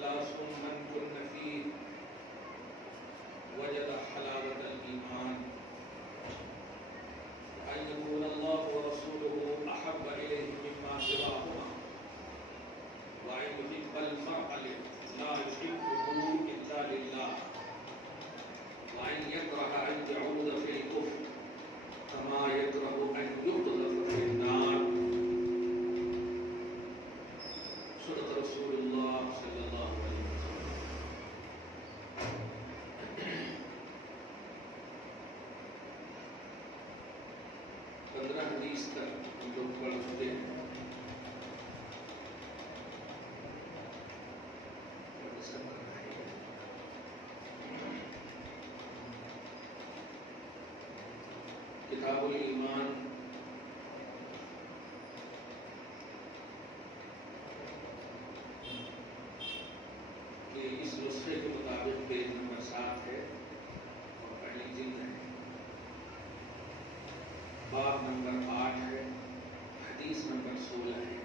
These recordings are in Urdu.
ثلاث من كن فيه وجد حلاوة الإيمان أن يكون الله ورسوله أحب إليه مما سواهما وأن يحب المرء لا يحبه إلا لله وأن يكره أن يعود في الكفر كما يكره أن يقذف في النار. صدق رسول الله صلی اللہ علیہ وسلم. 15 حدیث تک ہم لوگ پڑھ چکے ہیں. کتاب الایمان یہ اس نسخے کے مطابق پیج نمبر 7 ہے اور پہلی جلد ہے. باب نمبر 8 ہے, حدیث نمبر 16 ہے.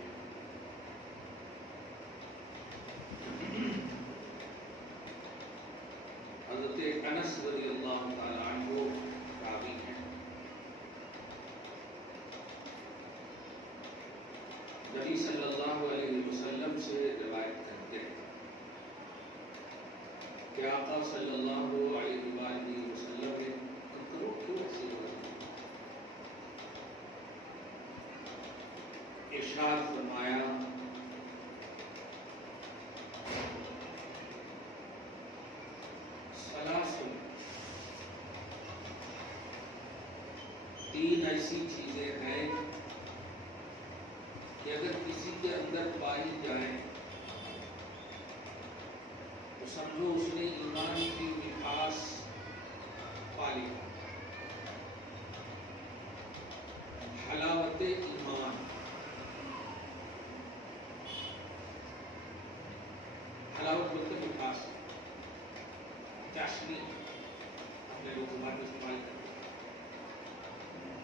حضرت انس رضی اللہ تعالی عنہ راوی ہیں. نبی صلی اللہ علیہ وسلم سے روایت کرتے ہیں کہ آقا صلی اللہ علیہ وآلہ وسلم نے کرو کیوں ایسی ارشاد فرمایا سلاسل, 3 ایسی چیزیں ہیں کہ اگر کسی کے اندر پائی جائیں تو سمجھو اس نے ایمان کی مٹھاس پا لی. حلاوت ایمان, حلاوت بولتے مٹھاس, چاشنی اپنے لوگ زبان میں استعمال کرتے ہیں.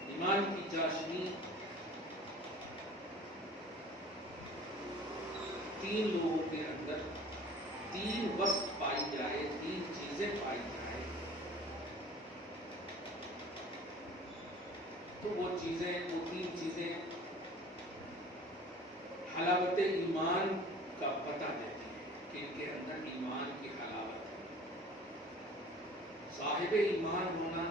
ایمان کی چاشنی 3 لوگوں کے اندر 3 وصف پائی جائے, 3 چیزیں پائی جائے تو وہ 3 چیزیں حلاوت ایمان کا پتہ دیتی ہیں کہ ان کے اندر ایمان کی حلاوت ہے. صاحب ایمان ہونا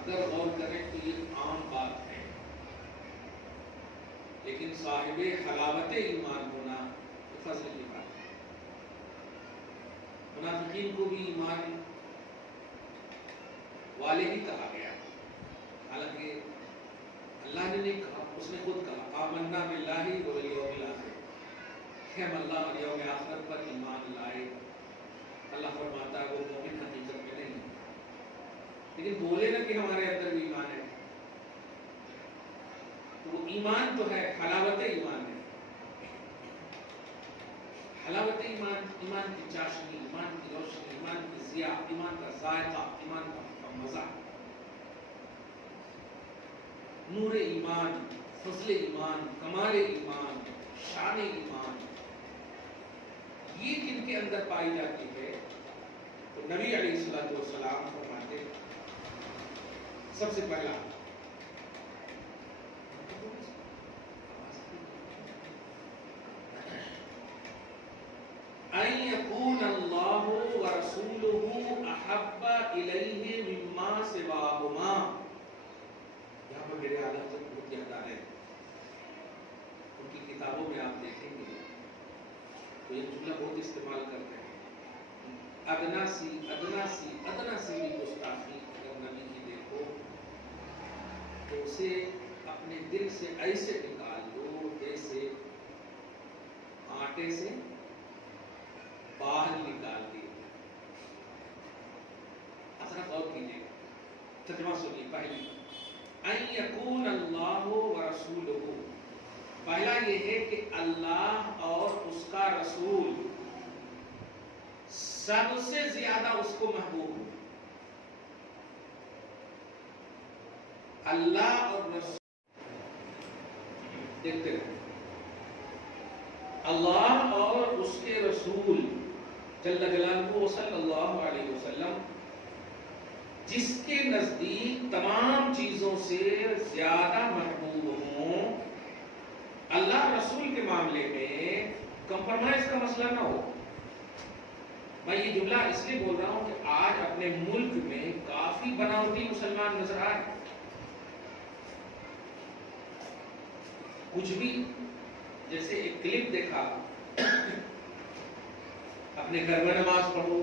اگر غور کریں تو یہ عام بات ہے, لیکن صاحب حلاوت ایمان ہونا فضل کی بات ہے. منافقین کو بھی ایمان والے ہی کہا گیا, حالانکہ اللہ نے نہیں کہا, اس نے خود کہا آمنا باللہ والیوم الآخر, کہ ہم اللہ اور یوم آخرت پر ایمان لائے. اللہ فرماتا ہے وہ مومن حقیقت میں نہیں, لیکن بولے نا کہ ہمارے اندر بھی ایمان ہے. تو وہ ایمان تو ہے, حلاوت ایمان ہے. حلاوت ایمان, ایمان کی چاشنی, ایمان کی روشنی, ایمان کی ضیاء, ایمان کا ذائقہ, ایمان کا مزہ, نور ایمان, فضل ایمان, کمال ایمان, شان ایمان, یہ جن کے اندر پائی جاتی ہے تو نبی علیہ السلام فرماتے سب سے پہلا ان یکون اللہ ورسولہ احب الیہ مما سواہما. یہاں پر میرے عالم سے بہت یاد آ رہے ہیں, ان کی کتابوں میں آپ دیکھیں گے تو یہ جملہ بہت استعمال کرتے ہیں, ادنا سی بھی گستاخی اگر نبی کی دیکھو تو اسے اپنے دل سے ایسے نکال دو جیسے آٹے سے باہر نکال دی. اصلا غور کیجیے, ترجمہ سنیے. پہلی ان یکون اللہ ورسولہ, پہلا یہ ہے کہ اللہ اور اس کا رسول سب سے زیادہ اس کو محبوب ہو. اللہ اور رسول دیکھتے رہے, اللہ اور اس کے رسول جل جلالہ صلی اللہ علیہ وسلم جس کے نزدیک تمام چیزوں سے زیادہ محبوب ہوں، اللہ رسول کے معاملے میں کمپرومائز کا مسئلہ نہ ہو۔ میں یہ جملہ اس لیے بول رہا ہوں کہ آج اپنے ملک میں کافی بناوٹی مسلمان نظر آئے، کچھ بھی، جیسے ایک کلپ دیکھا، اپنے گھر میں نماز پڑھو۔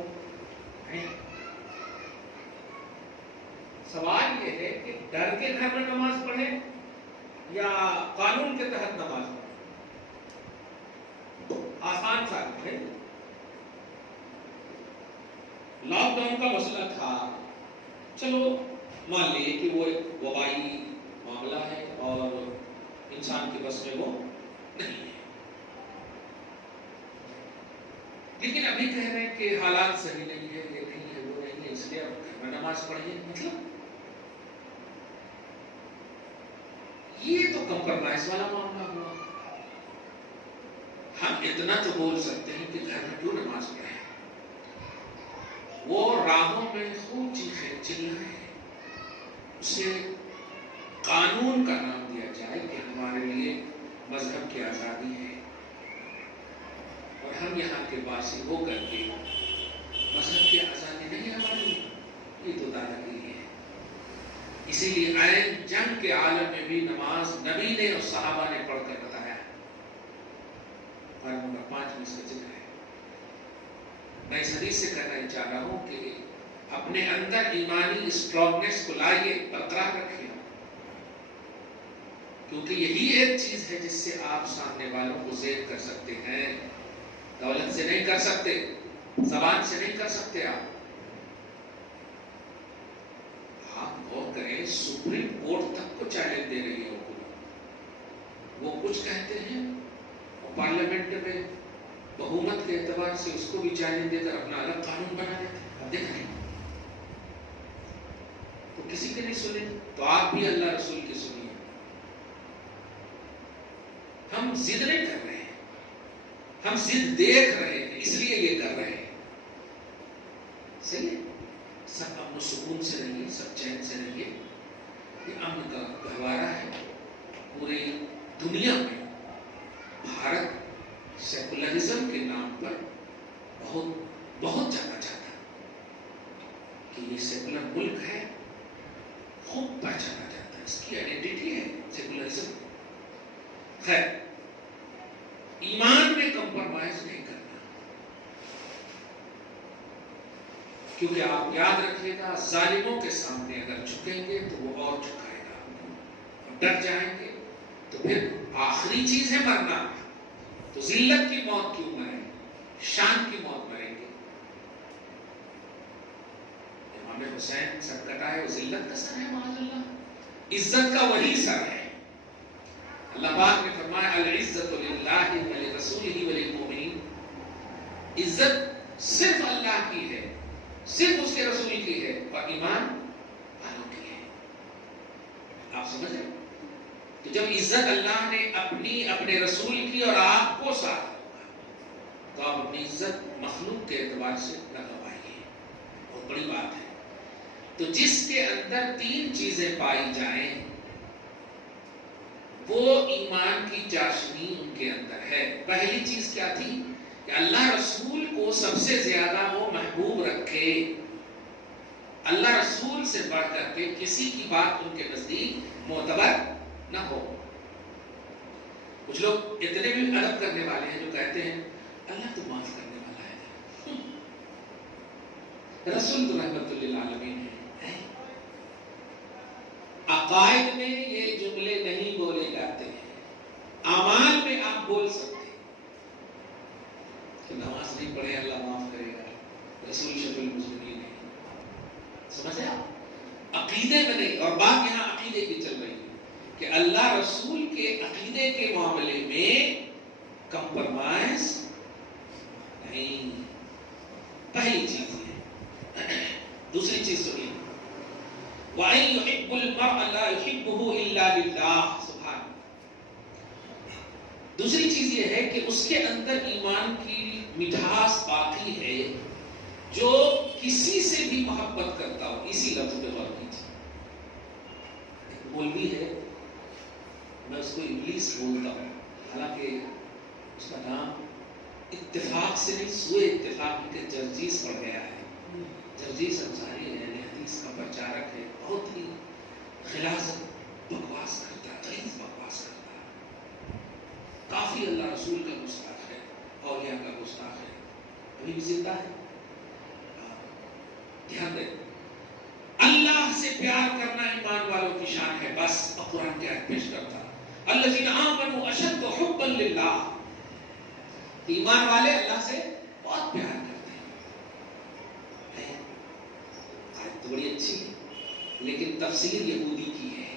سوال یہ ہے کہ ڈر کے گھر میں نماز پڑھیں یا قانون کے تحت نماز پڑھیں؟ آسان سا ہے۔ لاک ڈاؤن کا مسئلہ تھا، چلو مان لیے کہ وہ ایک وبائی معاملہ ہے اور انسان کے بس میں وہ نہیں ہے، لیکن ابھی کہہ رہے ہیں کہ حالات صحیح نہیں ہے، یہ نہیں ہے، وہ نہیں ہے، اس لیے اب گھر میں نماز پڑھیے۔ مطلب یہ تو کمپرومائز والا معاملہ ہوا۔ ہم اتنا تو بول سکتے ہیں کہ گھر میں کیوں نماز پڑھیں، وہ راہوں میں خوب چیخیں چلائیں، اسے قانون کا نام دیا جائے کہ ہمارے لیے مذہب کی آزادی ہے، اور ہم یہاں کے باسی ہو کر کے مذہب کی آزادی نہیں ہماری، یہ تو دادگیری ہے۔ اسی لیے عین جنگ کے عالم میں بھی نماز نبی نے اور صحابہ نے پڑھ کر بتایا۔ نمبر 5 میں اس کا ذکر ہے۔ میں اس حدیث سے کہنا چاہ رہا ہوں کہ اپنے اندر ایمانی اسٹرانگنیس کو لائیے، برقرار رکھیے، کیونکہ یہی ایک چیز ہے جس سے آپ سامنے والوں کو زید کر سکتے ہیں۔ دولت سے نہیں کر سکتے، زبان سے نہیں کر سکتے۔ آپ غور کریں، سپریم کورٹ تک کو چیلنج دے رہی ہے حکومت، وہ کچھ کہتے ہیں اور پارلیمنٹ میں بہومت کے اعتبار سے اس کو بھی چیلنج دے کر اپنا الگ قانون بنا دیتے ہیں۔ اب دیکھ رہے ہیں تو کسی کے نہیں سنے تو آپ بھی اللہ رسول کی سنیے۔ ہم ضد نہیں کر رہے ہیں، ہم ضد دیکھ رہے ہیں، اس لیے یہ کر رہے ہیں۔ صحیح ہے، سب امن و سکون سے رہیے، سب چین سے رہیے۔ یہ امن کا گہوارہ ہے پوری دنیا میں۔ بھارت سیکولرزم کے نام پر بہت جانا چاہتا ہے کہ یہ سیکولر ملک ہے، خوب پہچانا جاتا ہے، اس کی آئیڈینٹی ہے سیکولرزم۔ خیر، ایمان میں کمپرومائز نہیں کرنا، کیونکہ آپ یاد رکھیے گا ظالموں کے سامنے اگر جھکیں گے تو وہ اور جھکائے گا، اور ڈر جائیں گے تو پھر آخری چیز ہے مرنا، تو ذلت کی موت کیوں مریں، شان کی موت مریں گے۔ امام حسین سر کٹائے، وہ ذلت کا سر ہے معاذ اللہ، عزت کا وہی سر ہے۔ اللہ پاک نے فرمایا العزت للہ ولرسولہ وللمؤمنین، عزت صرف اللہ کی ہے، صرف اس کے رسول کی ہے، اور ایمان والوں کی ہے۔ آپ سمجھ رہے ہیں؟ تو جب عزت اللہ نے اپنے رسول کی اور آپ کو ساتھ ہوگا تو آپ اپنی عزت مخلوق کے اعتبار سے نہ گوائیے، بہت بڑی بات ہے۔ تو جس کے اندر 3 چیزیں پائی جائیں وہ ایمان کی چاشنی ان کے اندر ہے۔ پہلی چیز کیا تھی کہ اللہ رسول کو سب سے زیادہ وہ محبوب رکھے، اللہ رسول سے بڑھ کر کے کسی کی بات ان کے نزدیک معتبر نہ ہو۔ کچھ لوگ اتنے بھی ادب کرنے والے ہیں جو کہتے ہیں اللہ تو معاف کرنے والا ہے، رسول تو رحمت للعالمین ہے۔ عقائد میں یہ جملے نہیں بولے جاتے ہیں، اعمال میں آپ بول سکتے ہیں کہ نماز نہیں پڑھے اللہ معاف کرے گا، رسول شفیع المذنبین ہے۔ سمجھے آپ؟ عقیدے میں نہیں، اور بات یہاں عقیدے کی چل رہی ہے کہ اللہ رسول کے عقیدے کے معاملے میں کمپرومائز نہیں، پہلی چیز ہے۔ دوسری چیز سنیے، وَأَن يُحِبُّ الْمَرْءَ لَا يُحِبُّهُ إِلَّا لِلَّهِ، سبحان۔ دوسری چیز یہ ہے کہ اس کے اندر ایمان کی مٹھاس باقی ہے جو کسی سے بھی محبت کرتا ہو. اسی لفظ پہ غور کیجیے. ایک مولوی ہے، میں اس کو ابلیس بولتا ہوں، حالانکہ اس کا نام اتفاق سے نہیں سوء اتفاق کے جرجیس پڑ گیا ہے. جرجیس انصاری ہے، حدیث کا پرچارک ہے، بہت ہی خلاصت بکواس کرتا ہے، غلیظ بکواس کرتا ہے، کافی اللہ رسول کا گستاخ ہے، اولیاء کا گستاخ ہے. ابھی بھی زندہ ہے. دھیان دیں، اللہ سے پیار کرنا ایمان والوں کی شان ہے. بس قرآن کی آیت پیش کرتا، الذین آمنوا اشد حبا للہ. ایمان والے اللہ سے بہت پیار کرتے ہیں. آیت تو بڑی اچھی ہے لیکن تفسیر یہودی کی ہے.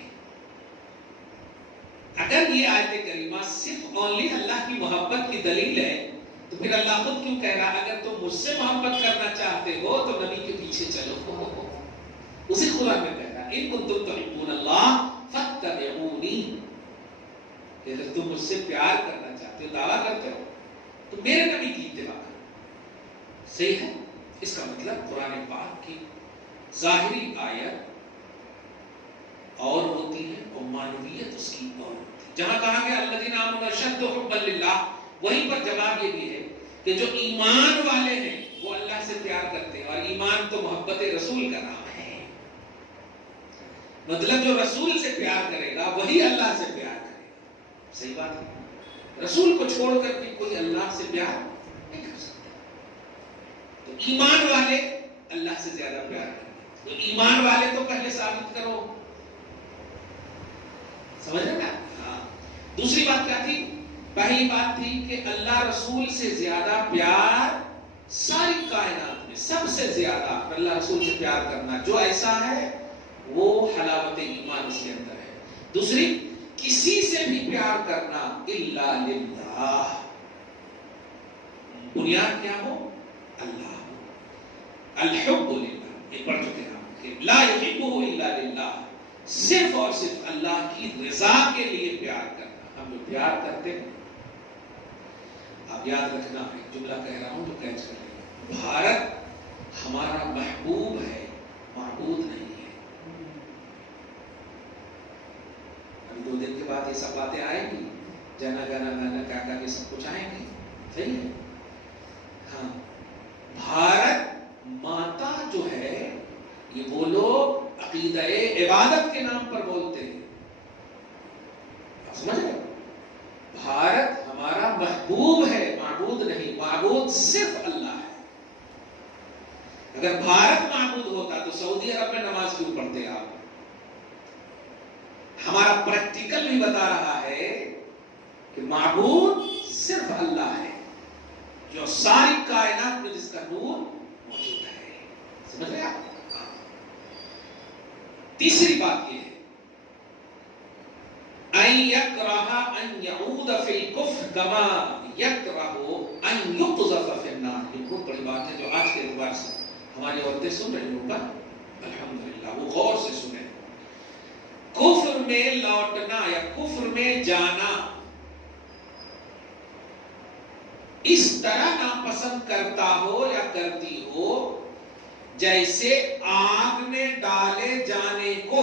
اگر یہ آیت کریمہ صرف اونلی اللہ کی محبت کی دلیل ہے تو پھر اللہ خود کیوں کہہ رہا اگر تم مجھ سے محبت کرنا چاہتے ہو تو نبی کے پیچھے چلو. اسی قرآن میں کہہ رہا ان کنتم تحبون اللہ فاتبعونی، کہ اگر تم مجھ سے پیار کرنا چاہتے ہو، دعویٰ کرتے ہو، تو میرے نبی کی اتباع کرو. صحیح ہے. اس کا مطلب قرآن پاک کی ظاہری آیت اور ہوتی ہے اور معنویت اس کی اور ہوتی ہے. جہاں کہا گیا الذین آمنوا اشد حبا للہ، وہیں پر جواب یہ بھی ہے کہ جو ایمان والے ہیں وہ اللہ سے پیار کرتے ہیں، اور ایمان تو محبت رسول کا نام ہے. مطلب جو رسول سے پیار کرے گا وہی اللہ سے پیار کرے گا. صحیح بات ہے. رسول کو چھوڑ کر کے کوئی اللہ سے پیار نہیں کر سکتا. تو ایمان والے اللہ سے زیادہ پیار کریں. تو ایمان والے تو پہلے ثابت کرو. سمجھ رہے نا؟ ہاں. دوسری بات کیا تھی؟ پہلی بات تھی کہ اللہ رسول سے زیادہ پیار ساری کائنات میں سب سے زیادہ اللہ رسول سے پیار کرنا جو ایسا ہے وہ حلاوت ایمان اس کے اندر ہے. دوسری، کسی سے بھی پیار کرنا الا للہ، بنیاد کیا ہو؟ اللہ. الحب للہ، یہ پڑھ چکے ہیں کہ لا یحبہ الا للہ، صرف اور صرف اللہ کی رضا کے لیے پیار کرنا. ہم جو پیار کرتے ہیں، آپ یاد رکھنا، ایک جملہ کہہ رہا ہوں جو کیچ کر لیں. بھارت ہمارا محبوب ہے، معبود نہیں ہے. ابھی 2 دن کے بعد یہ سب باتیں آئیں گی، جنا گنا گانا کا کا یہ سب کچھ آئیں گے. صحیح ہے. ہاں، بھارت ماتا جو ہے یہ وہ لوگ عقیدہ عبادت کے نام پر بولتے ہیں. آپ سمجھ رہے؟ بھارت ہمارا محبوب ہے، معبود نہیں. معبود صرف اللہ ہے. اگر بھارت معبود ہوتا تو سعودی عرب میں نماز کیوں پڑھتے آپ؟ ہمارا پریکٹیکل بھی بتا رہا ہے کہ معبود صرف اللہ ہے جو ساری کائنات میں جس کا نور موجود ہے. سمجھ رہے آپ؟ تیسری بات یہ ہے ان یکرہ ان یعود فی الکفر کما یکرہ ان یقذف فی النار. یہ بہت بڑی بات ہے جو آج کے اعتبار سے ہماری عورتیں سن رہی ہوں گا. الحمدللہ وہ غور سے سنیں. کفر میں لوٹنا یا کفر میں جانا اس طرح ناپسند کرتا ہو یا کرتی ہو جیسے آگ میں ڈالے جانے کو.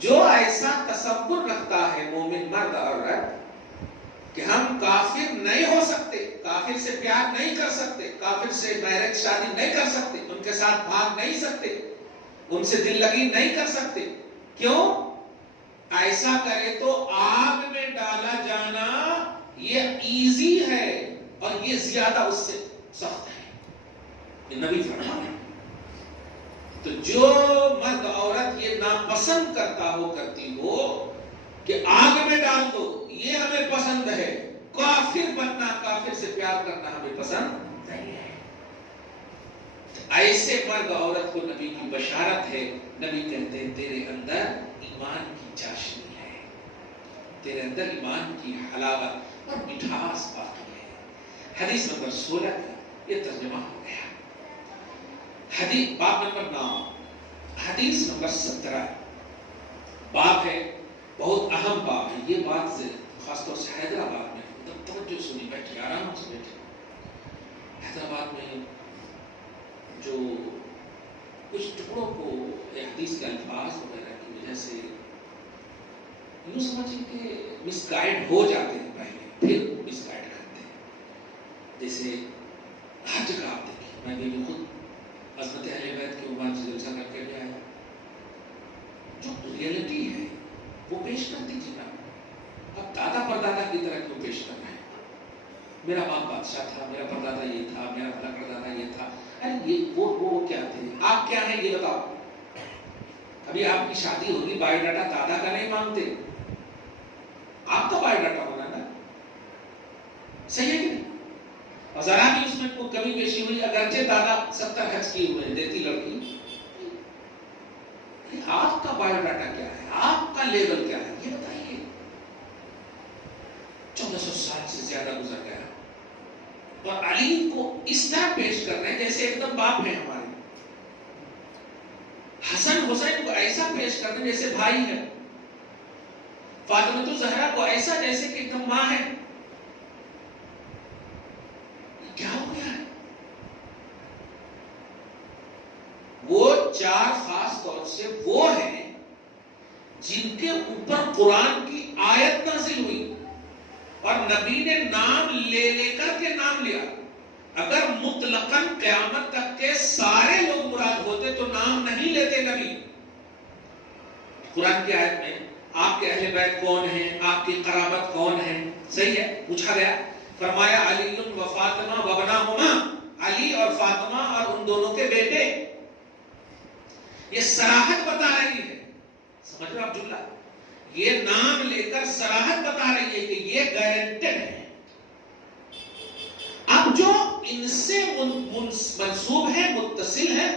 جو ایسا تصور رکھتا ہے مومن مرد اور عورت کہ ہم کافر نہیں ہو سکتے، کافر سے پیار نہیں کر سکتے، کافر سے میرج شادی نہیں کر سکتے، ان کے ساتھ بھاگ نہیں سکتے، ان سے دل لگی نہیں کر سکتے. کیوں؟ ایسا کرے تو آگ میں ڈالا جانا یہ ایزی ہے اور یہ زیادہ اس سے سخت ہے. یہ نبی فرماتے ہیں. تو جو مرد عورت یہ ناپسند کرتا ہو کرتی ہو کہ آگ میں ڈال دو یہ ہمیں پسند ہے، کافر بننا کافر سے پیار کرنا ہمیں پسند نہیں ہے. ایسے مرد عورت کو نبی کی بشارت ہے. نبی کہتے ہیں تیرے اندر ایمان کی چاشنی ہے، تیرے اندر ایمان کی حلاوت اور مٹھاس باقی ہے. حدیث نمبر 16 کا یہ ترجمہ ہو گیا. حدیث باب نمبر 9، حدیث نمبر 17 باب ہے بہت اہم بات ہے یہ بات سے، خاص طور سے حیدرآباد میں توجہ سنی، بیٹھے آرام سے بیٹھے. حیدرآباد میں جو کچھ ٹکڑوں کو حدیث کے الفاظ وغیرہ کی وجہ سے یوں سمجھیں کہ مس گائیڈ ہو جاتے ہیں، پہلے پھر مس گائیڈ کرتے ہیں. جیسے ہر جگہ آپ دیکھیں، میں بھی خود عظمت اہل بیت کے عنوان سے جلسہ کر کے آیا، جو ریئلٹی ہے وہ پیش کر دیجیے نا. اب دادا پردادا کی طرح کیوں پیش کر رہے ہیں؟ میرا باپ بادشاہ تھا، میرا پردادا یہ تھا، میرا پردادا یہ تھا. ارے یہ وہ کیا تھے؟ آپ کیا ہیں یہ بتاؤ. ابھی آپ کی شادی ہوگی، بایو ڈاٹا دادا کا نہیں مانگتے، آپ کا بایو ڈاٹا ہونا نا. صحیح ہے کہ نہیں؟ اور ذرا بھی اس میں کوئی کمی بیشی ہوئی، اگرچہ دادا 70 حج کیے ہوئے دیتی لڑکی، آپ کا بایو ڈاٹا کیا ہے، آپ کا لیول کیا ہے یہ بتائیے. 1400 سال سے زیادہ گزر گیا اور علی کو اس طرح پیش کر رہے ہیں جیسے ایک دم باپ ہیں ہمارے. حسن حسین کو ایسا پیش کر رہے ہیں جیسے بھائی ہے. فاطمہ الزہرا کو ایسا جیسے کہ ایک دم ماں ہے. کیا ہو گیا ہے؟ وہ چار خاص طور سے وہ ہیں جن کے اوپر قرآن کی آیت نازل ہوئی اور نبی نے نام لے کر کے نام لیا. اگر مطلقاً قیامت تک کے سارے لوگ مراد ہوتے تو نام نہیں لیتے نبی. قرآن کی آیت میں آپ کے اہل بیت کون ہیں، آپ کی قرابت کون ہے، صحیح ہے، پوچھا گیا. فرمایا علی و فاطمہ وابناہما، علی اور فاطمہ اور ان دونوں کے بیٹے. یہ صراحت بتا رہی ہے، سمجھ رہے آپ جملہ؟ یہ نام لے کر صراحت بتا رہی ہے کہ یہ گارنٹیڈ ہے. اب جو ان سے منسوب ہے، متصل ہے،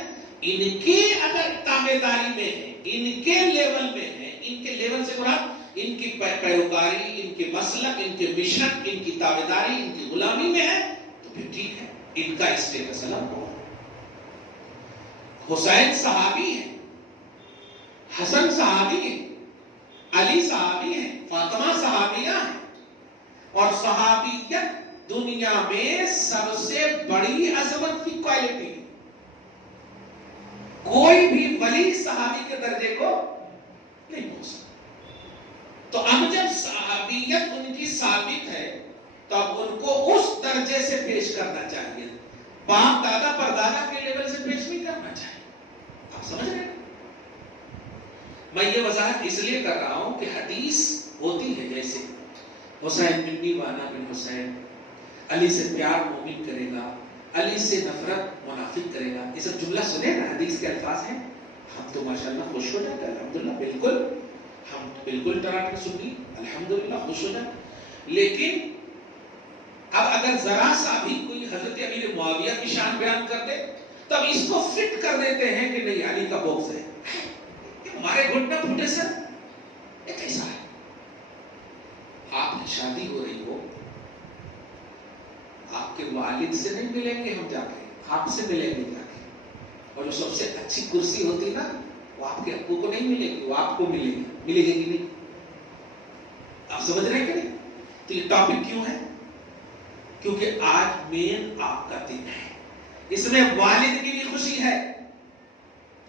ان کی اگر تابعداری میں ہے، ان کے لیول میں ہے، ان کے لیول سے مراد ان کی پیروکاری، ان کے مسلک، ان کے مشن، ان کی تابعداری، ان کی غلامی میں ہے تو پھر ٹھیک ہے، ان کا اسٹیٹس الگ ہو. حسین صحابی ہے، حسن صحابی ہے، علی صحابی ہے، فاطمہ صحابیہ ہیں. اور صحابیت دنیا میں سب سے بڑی عظمت کی کوالٹی ہے. کوئی بھی ولی صحابی کے درجے کو نہیں پہنچ سکتا. تو اب جب صحابیت ان کی ثابت ہے تو اب ان کو اس درجے سے پیش کرنا چاہیے، باپ دادا پردادا کے لیول سے پیش نہیں کرنا چاہیے. آپ سمجھ رہے ہیں؟ میں یہ وضاحت اس لیے کر رہا ہوں کہ حدیث ہوتی ہے جیسے حسین بن دیوانہ بن حسین، علی سے پیار مومن کرے گا، علی سے نفرت منافق کرے گا. یہ سب جملہ سنے نا، حدیث کے الفاظ ہیں. ہم تو ماشاءاللہ خوش ہو جاتے ہیں، الحمدللہ، بالکل ہم بالکل ٹراٹر سنی، الحمدللہ خوش ہو جاتے. لیکن اب اگر ذرا سا بھی کوئی حضرت امیر معاویہ کی شان بیان کر دے تب اس کو فٹ کر دیتے ہیں کہ نہیں علی کا بغض ہے. ہمارے گھٹنا پھوٹے سر، یہ کیسا ہے؟ آپ کی شادی ہو رہی ہو، آپ کے والد سے نہیں ملیں گے ہم جا کے، آپ سے ملیں گے جا کے. اور جو سب سے اچھی کرسی ہوتی نا وہ آپ کے ابو کو نہیں ملے گی، وہ آپ کو ملے گی. ملے گی کہ نہیں؟ آپ سمجھ رہے ہیں کہ نہیں؟ تو یہ ٹاپک کیوں ہے؟ کیونکہ آج مین آپ کا دن ہے. اس میں والد کی بھی خوشی ہے،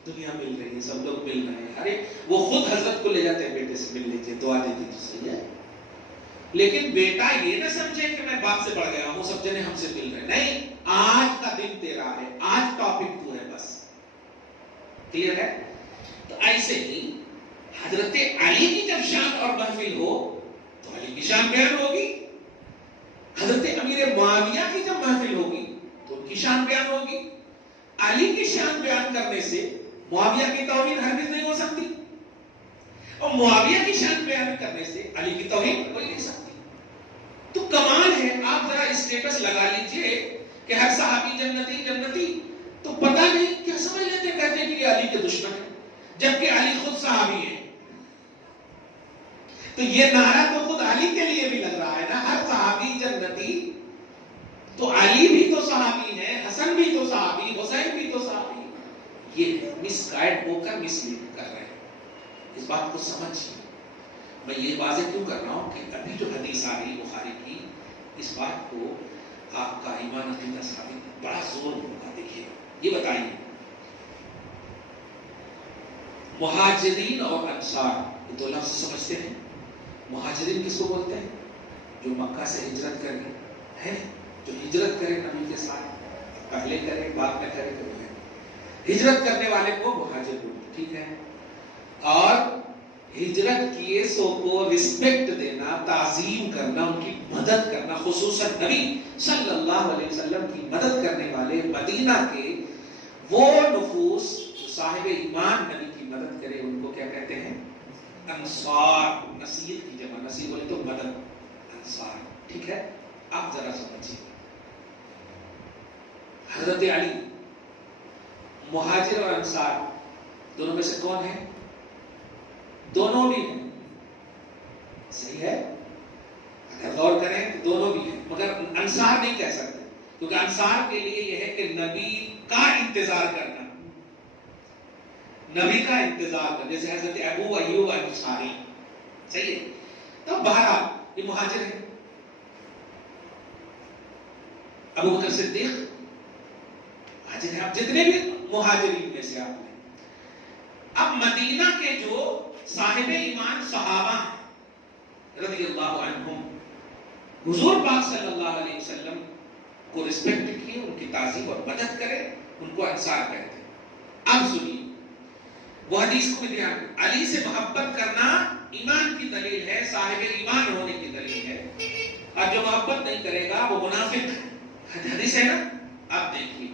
دنیا مل رہی ہے، سب لوگ مل رہے ہیں. ارے وہ خود حضرت کو لے جاتے ہیں بیٹے سے ملنے کے، دعا دیتی تو صحیح ہے. لیکن بیٹا یہ نہ سمجھے کہ میں باپ سے بڑھ گیا ہوں، سب جنے ہم سے مل رہے ہیں. نہیں، آج کا دن تیرا ہے، آج ٹاپک تو ہے، بس. کلیئر ہے؟ تو ایسے ہی حضرت علی کی جب شان اور محفل ہو تو علی کی شان بیان ہوگی. حضرت امیر معاویہ کی جب محفل ہوگی تو ان کی شان بیان ہوگی. علی کی شان بیان کرنے سے معاویہ کی توہین ہرگز نہیں ہو سکتی، اور معاویہ کی شان بیان کرنے سے علی کی توہین کوئی نہیں سکتی. تو کمال ہے. آپ ذرا اسٹیٹس لگا لیجئے کہ ہر صحابی جنتی جنتی، تو پتہ نہیں کیا سمجھ لیتے، کہتے ہیں کہ یہ علی کے دشمن ہے، جبکہ علی خود صحابی ہے. تو یہ نعرہ تو خود علی کے لیے بھی لگ رہا ہے نا، ہر صحابی جنتی. تو علی بھی تو صحابی ہے، حسن بھی تو صحابی، حسین بھی تو صحابی. یہ مس گائیڈ ہو کر مس لیڈ کر رہے ہیں. اس بات کو سمجھیے. میں یہ واضح کیوں کر رہا ہوں کہ ابھی جو حدیث آ رہی بخاری کی، اس بات کو آپ کا ایمان عقیدہ ثابت بڑا زور ہوگا. دیکھیے یہ بتائیے، مہاجرین اور انصار یہ دو لفظ سمجھتے ہیں. مہاجرین کس کو بولتے ہیں؟ جو مکہ سے ہجرت کرے ہے، جو ہجرت کرے نبی کے ساتھ، پہلے کرے بعد میں کرے تو ہے ہجرت کرنے والے کو مہاجر بولتے. ٹھیک ہے. اور ہجرت کیے سو کو رسپیکٹ دینا، تعظیم کرنا، ان کی مدد کرنا، خصوصاً نبی صلی اللہ علیہ وسلم کی مدد کرنے والے مدینہ کے وہ نفوس جو صاحب ایمان نبی کی مدد کرے ان کو کیا کہتے ہیں؟ انصار. نصیر کی جمع، نصیر بولے تو مدد، انصار. ٹھیک ہے. آپ ذرا سمجھیے، حضرت علی مہاجر اور انصار دونوں میں سے کون ہے؟ دونوں بھی ہیں. صحیح ہے. اگر غور کریں تو دونوں بھی ہیں، مگر انصار نہیں کہہ سکتے کیونکہ انصار کے لیے یہ ہے کہ نبی کا انتظار کرنا، نبی کا انتظار کرنا، جیسے حضرت ابو ایوب انصاری. صحیح ہے. تو بہرحال یہ مہاجر ہے. ابو بکر صدیق مہاجر ہے. اب جتنے بھی مہاجرین میں سے آپ نے، اب مدینہ کے جو صاحب ایمان صحابہ ہیں رضی اللہ عنہم، حضور پاک صلی اللہ علیہ وسلم کو رسپیکٹ کیے، ان کی تعظیم اور مدد کرے، ان کو انصار کہتے ہیں. اب سنیے وہ حدیث کو بھی دھیان دیں. علی سے محبت کرنا ایمان کی دلیل ہے، صاحب ایمان ہونے کی دلیل ہے. اور جو محبت نہیں کرے گا وہ منافق ہے. حدیث ہے نا. اب دیکھیے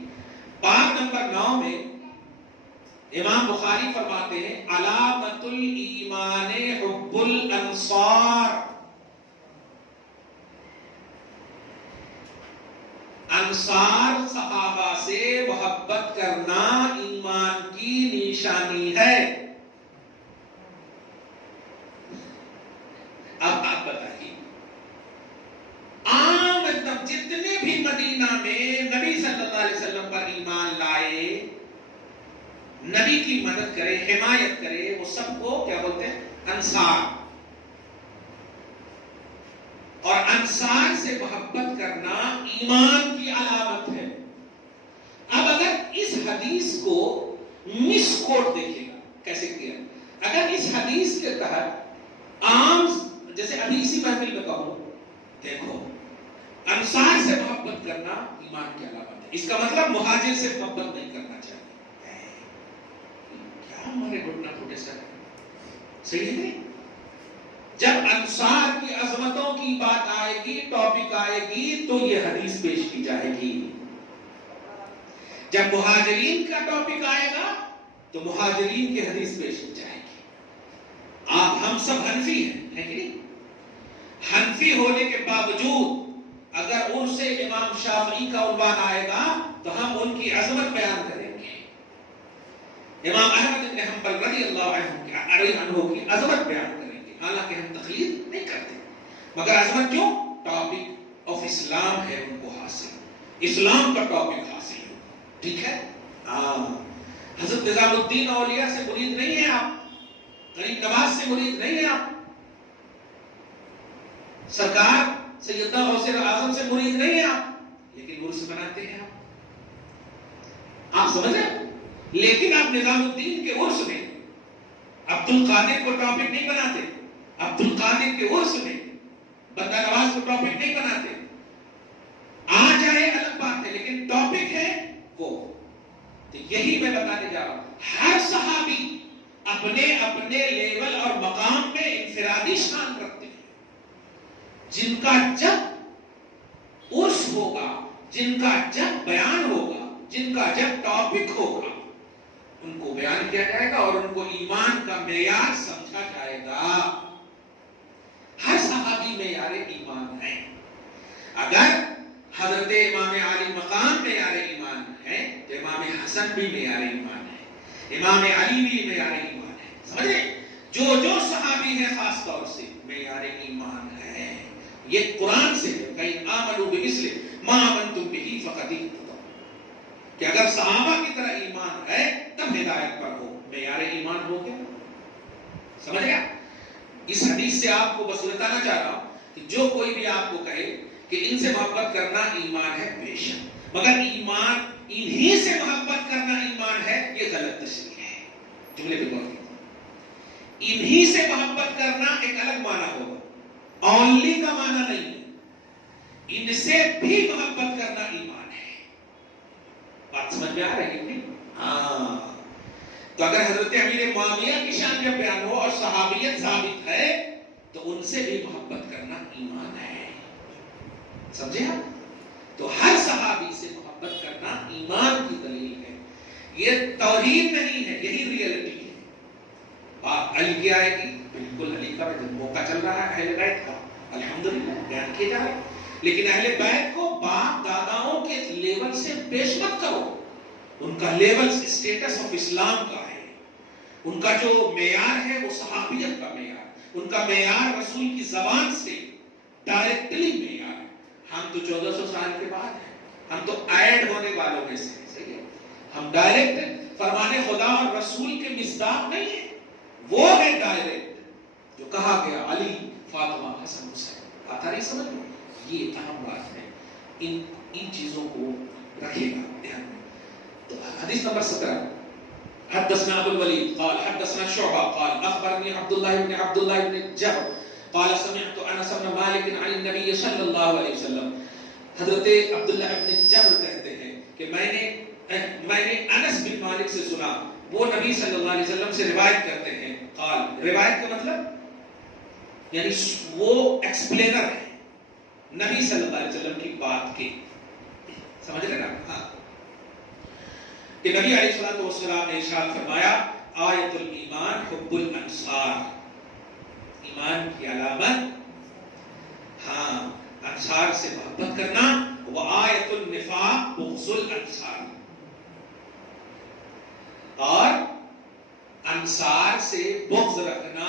باب نمبر 9 میں امام بخاری فرماتے ہیں علامت الایمان حب الانصار. انصار صحابہ سے محبت کرنا ایمان کی نشانی ہے. اب آپ بتائیے، عام جتنے بھی مدینہ میں نبی صلی اللہ علیہ وسلم پر ایمان لائے، نبی کی مدد کرے، حمایت کرے، وہ سب کو کیا بولتے ہیں؟ انصار. اور انصار سے محبت کرنا ایمان کی علامت ہے. اب اگر اس حدیث کو مس کوٹ دیکھیے گا کیسے کیا. اگر اس حدیث کے تحت عام، جیسے ابھی اسی محفل میں کہوں، دیکھو انصار سے محبت کرنا ایمان کی علامت ہے، اس کا مطلب مہاجر سے محبت نہیں کرنا چاہیے. کیا ہمارے گھٹنا ٹوٹے سر؟ صحیح ہے. جب انصار کی عظمتوں کی بات آئے گی، ٹاپک آئے گی، تو یہ حدیث پیش کی جائے گی. جب مہاجرین کا ٹاپک آئے گا تو مہاجرین کی حدیث پیش کی جائے گی. آپ ہم سب حنفی ہیں، ہے کہ نہیں؟ حنفی ہونے کے باوجود اگر ان سے امام شافعی کا عنوان آئے گا تو ہم ان کی عظمت بیان کریں گے. امام احمد بن حنبل رضی اللہ عنہ کی عظمت بیان کریں گے، حالانکہ ہم تقلید نہیں کرتے، مگر عظمت کیوں؟ ٹاپک آف اسلام ہے ان کو حاصل، اسلام کا ٹاپک حاصل ہے. ٹھیک ہے. حضرت نظام الدین اولیاء سے مرید نہیں ہیں آپ، غریب نواز سے مرید نہیں ہیں آپ، سرکار سیدنا غوث اعظم سے مرید نہیں ہیں آپ، لیکن عرس مناتے ہیں آپ سمجھ رہے ہیں؟ لیکن آپ نظام الدین کے عرس میں عبد القادر کو ٹاپک نہیں بناتے، عبد القادر کے عرس میں بندہ نواز کو ٹاپک نہیں بناتے. آ جائے الگ بات ہے، لیکن ٹاپک ہے وہ. تو یہی میں بتانے جا رہا ہوں، ہر صحابی اپنے اپنے لیول اور مقام میں انفرادی شان رکھتے ہیں. جن کا جب عرس ہوگا، جن کا جب بیان ہوگا، جن کا جب ٹاپک ہوگا، ان کو بیان کیا جائے گا اور ان کو ایمان کا معیار سمجھا جائے گا. ہر صحابی معیار ایمان ہے. اگر حضرت امام علی مقام معیار ایمان ہے تو امام حسن بھی معیار ایمان ہے، امام علی بھی معیار ایمان ہے. سمجھے؟ جو جو صحابی ہے خاص طور سے معیار ایمان ہے. یہ قرآن سے ہے، کہیں آمنوا بمثل ما آمنتم بہ فقد اہتدوا، کہ اگر صحابہ کی طرح ایمان ہے تب ہدایت پر ہو. معیار ایمان ہو گیا. سمجھ گیا؟ اس حدیث سے آپ کو بس بتانا چاہ رہا ہوں کہ جو کوئی بھی آپ کو کہے کہ ان سے محبت کرنا ایمان ہے، بے شک، مگر ایمان انہی سے محبت کرنا ایمان ہے، یہ غلط تشریح ہے۔ جملے پہ غور کیجیے، انہی سے محبت کرنا ایک الگ معنی ہوگا، اونلی کا معنی نہیں ہے، ان سے بھی محبت کرنا ایمان ہے۔ بات سمجھ میں آ رہی ہے؟ ہاں، تو اگر حضرت امیر معاویہ کی شان جب بیان ہو اور صحابیت ثابت ہے تو ان سے بھی محبت کرنا ایمان ہے، سمجھے آپ؟ تو ہر صحابی سے محبت کرنا ایمان کی دلیل ہے، یہ توحید نہیں ہے، یہی ریئلٹی ہے۔ بات علی کی آئے گی، بالکل علی کا موقع چل رہا ہے اہل بیت کا، الحمدللہ بیان کیے جا رہے ہیں، لیکن اہل بیت کو باپ داداؤں کے لیول سے پیش مت کرو، ان کا لیول اسٹیٹس آف اسلام کا ہے، ان کا جو معیار ہے وہ صحابیت کا معیار، ان کا معیار رسول کی زبان سے ڈائریکٹلی معیار ہے۔ ہم تو 1400 سال کے بعد ہیں، ہم تو ایڈ ہونے والوں میں سے، صحیح ہے، ہم ڈائریکٹ فرمان خدا اور رسول کے مصداق نہیں ہیں، وہ ہے ڈائریکٹ جو کہا گیا علی فاطمہ حسن حسین۔ آتا نہیں سمجھ میں؟ یہ اہم بات ہے، ان چیزوں کو رکھے گا دھیان میں۔ تو حدیث نمبر 17، حدثنا ابو الولید قال حدثنا شعبہ قال اخبرنی عبداللہ بن جبر قال سمعت انس بن مالک عن النبی صلی اللہ علیہ وسلم۔ حضرت عبداللہ بن جبر کہتے ہیں کہ میں نے انس بن مالک سے سنا، وہ نبی صلی اللہ علیہ وسلم سے روایت کرتے ہیں۔ قال، روایت کا مطلب یعنی وہ ایکسپلینر ہے نبی صلی اللہ علیہ وسلم کی بات کے، سمجھ رہے نا؟ ہاں، کہ نبی علیہ الصلوۃ والسلام نے ارشاد فرمایا، آیت الایمان حب الانصار، ایمان کی علامت ہاں انصار سے محبت کرنا، وآیت النفاق بغض الانصار، اور انصار سے بغض رکھنا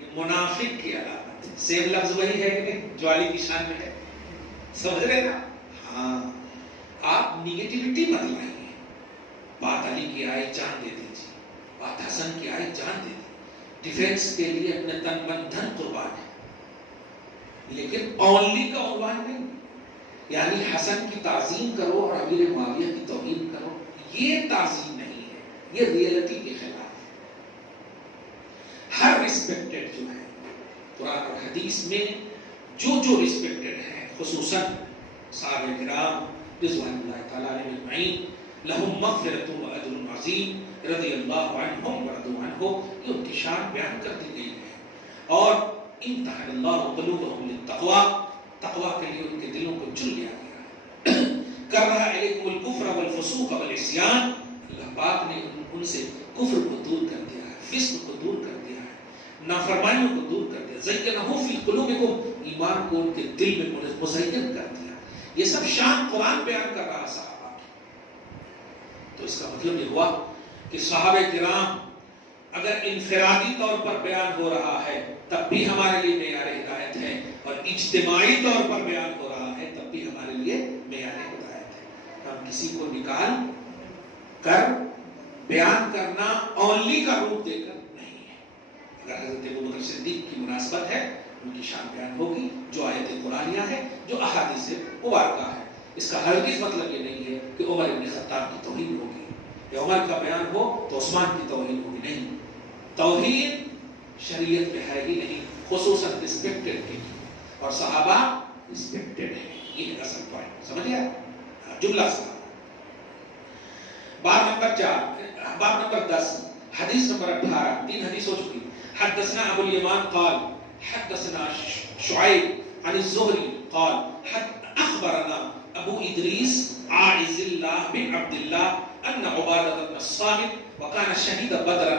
یہ منافق کی علامت ہے۔ سیم لفظ وہی ہے کہ نہیں جو علی کی شان میں ہے، سمجھ رہے نا؟ ہاں، آپ نیگیٹیوٹی مت لائیے، بات علی کی آئی جان دے دیجیے، بات حسن کی آئی جان دے دیجیے، ڈیفینس کے لیے اپنے تن من دھن قربان ہے، لیکن اونلی کا عنوان نہیں، یعنی حسن کی تعظیم کرو اور امیر معاویہ کی توہین کرو، یہ تعظیم نہیں ہے، یہ ریئلٹی کے خلاف ہے۔ ہر رسپیکٹڈ جو ہے قرآن اور حدیث میں جو رسپیکٹڈ ہے، خصوصاً صحابہ کرام رضوان اللہ تعالیٰ علیہم اجمعین، لہم مغفرۃ و اجر عظیم رضی اللہ عنہم ورضوا عنہ، یہ ان کی شان بیان کر دی گئی ہے۔ اور امتحن اللہ قلوبہم للتقوی، تقوی کے لیے ان کے دلوں کو چن لیا گیا۔ کرہ الیکم الکفر والفسوق والعصیان، اللہ پاک نے ان سے کفر کو دور کر دیا ہے، فسق کو دور کر دیا ہے، نافرمانیوں کو دور کر دیا، زینہ فی قلوبکم، ایمان کو ان کے دل میں مزین کر دیا۔ یہ سب شان قرآن بیان کر رہا صحابہ کی۔ تو اس کا مطلب یہ ہوا کہ صحابہ کرام اگر انفرادی طور پر بیان ہو رہا ہے تب بھی ہمارے لیے معیار ہدایت ہے، اور اجتماعی طور پر بیان ہو رہا ہے تب بھی ہمارے لیے معیار ہدایت ہے۔ ہم کسی کو نکال کر بیان کرنا اونلی کا روپ دے کر نہیں ہے۔ اگر حضرت ابوبکر صدیق کی مناسبت ہے، ان کی شان بیان ہوگی، جو آیت قرآنیہ ہے، جو احادیث مبارکہ ہے۔ اس کا ہرگز مطلب یہ نہیں ہے کہ عمر بن خطاب کی توہین ہوگی، یا عمر کا بیان ہو تو عثمان کی توہین ہوگی، نہیں۔ توہین شریعت میں ہے ہی نہیں، خصوصاً رسپیکٹڈ کی، اور صحابہ رسپیکٹڈ ہے، یہ اصل پوائنٹ سمجھ گیا؟ جملہ صحابہ۔ باب نمبر 4، باب نمبر 10، حدیث نمبر 18، 3 حدیث ہو چکی۔ حدثنا ابو الیمان قال حدثنا شعیب عن الزہری قال اخبرنا ابو ادریس عائز اللہ بن عبد اللہ ان عبادہ بن الصامت وکان شہید بدرا۔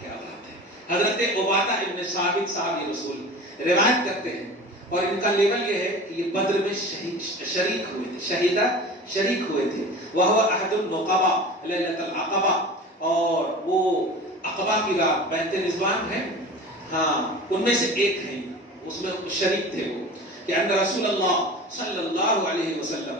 کیا بات ہے! حضرت عبادہ ابن صامت صحابی رسول روایت کرتے ہیں، اور ان کا لیول یہ ہے کہ یہ بدر میں شریک ہوئے تھے، شہیدہ شریک ہوئے تھے۔ وہو احد النقبہ لیلۃ العقبہ، اور وہ عقبہ کی رات بیعت رضوان ہے، ہاں ان میں سے ایک ہیں، اس میں شریک تھے وہ، کہ ان رسول اللہ صلی اللہ علیہ وسلم،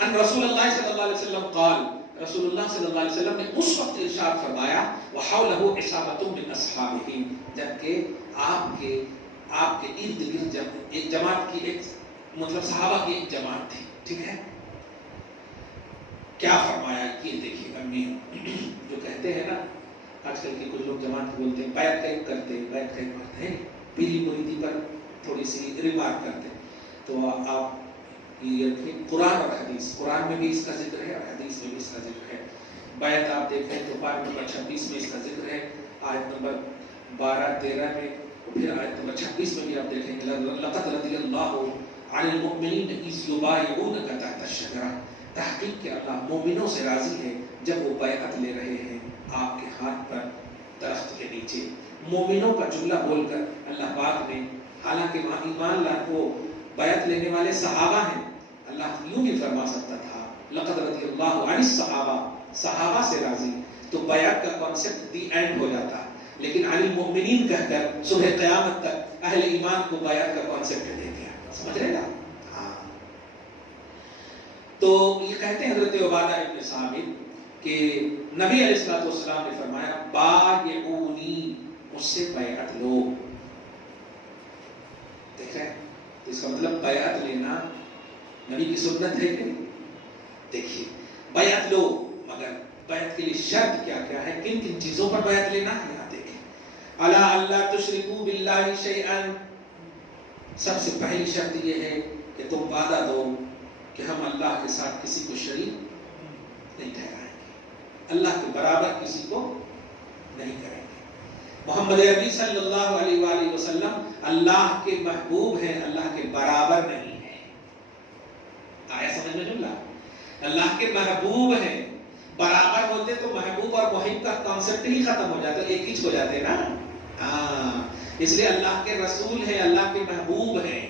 ان رسول اللہ صلی اللہ علیہ وسلم قال، رسول اللہ صلی اللہ علیہ وسلم نے اس وقت ارشاد فرمایا وحولہ عصابۃ من اصحابہ، جبکہ آپ کے ارد گرد ایک جماعت کی ایک مطلب صحابہ کی ایک جماعت تھی، ٹھیک ہے؟ کیا فرمایا یہ دیکھیے امی جو کہتے ہیں نا، آج کل کے کچھ لوگ جماعت بولتے ہیں بیعت قید کرتے ہیں، بیعت قید کرتے ہیں، پیری مریدی پر تھوڑی سی ریمارک کرتے ہیں، تو آپ یہ رکھیں قرآن اور حدیث، قرآن میں بھی اس کا ذکر ہے اور حدیث میں بھی اس کا ذکر ہے۔ بیعت آپ دیکھیں تو پارٹ نمبر 26 میں اس کا ذکر ہے، آیت نمبر 12-13 میں، پھر آیت نمبر 26 میں بھی آپ دیکھیں گے لقد رضی اللہ عن المؤمنین اذ یبایعونک تحت الشجرہ، تحقیق کہ اللہ مومنوں سے راضی ہے جب وہ بیعت لے رہے ہیں آپ کے ہاتھ پر درخت کے نیچے۔ مومنوں کا جملہ بول کر اللہ پاک نے، حالانکہ ایمان لانے وہ بیعت لینے والے صحابہ ہیں، اللہ یوں بھی فرما سکتا تھا لقد رضی اللہ عن الصحابہ، صحابہ سے راضی، تو بیعت کا کانسیپٹ دی اینڈ ہو جاتا، لیکن عن المؤمنین کہہ کر صبح قیامت تک اہل ایمان کو بیعت کا کانسیپٹ دے دیا، سمجھ رہے نا؟ ہاں، تو یہ کہتے ہیں حضرت عبادہ ابن صامت کہ نبی علیہ الصلوۃ والسلام نے فرمایا بایعونی، مجھ سے بیعت لو۔ دیکھ رہے ہیں اس کا مطلب بیعت لینا نبی کی سنت ہے کہ دیکھیے بیعت لو، مگر بیعت کے لیے شرط کیا کیا ہے، کن کن چیزوں پر بیعت لینا ہے، یہاں دیکھیں الا اللہ تشرکوا باللہ شیئا، سب سے پہلی شرط یہ ہے کہ تم وعدہ دو کہ ہم اللہ کے ساتھ کسی کو شریک نہیں ٹھہرائیں گے، اللہ کے برابر کسی کو نہیں کریں گے۔ محمد عربی صلی اللہ علیہ وآلہ وسلم اللہ کے محبوب ہیں، اللہ کے برابر نہیں ہیں۔ آیا سمجھ میں جملہ؟ اللہ کے محبوب ہیں، برابر ہوتے تو محبوب اور محب کا کانسیپٹ ہی ختم ہو جاتا، ایک ہی ہو جاتے نا۔ ہاں، اس لیے اللہ کے رسول ہیں، اللہ کے محبوب ہیں،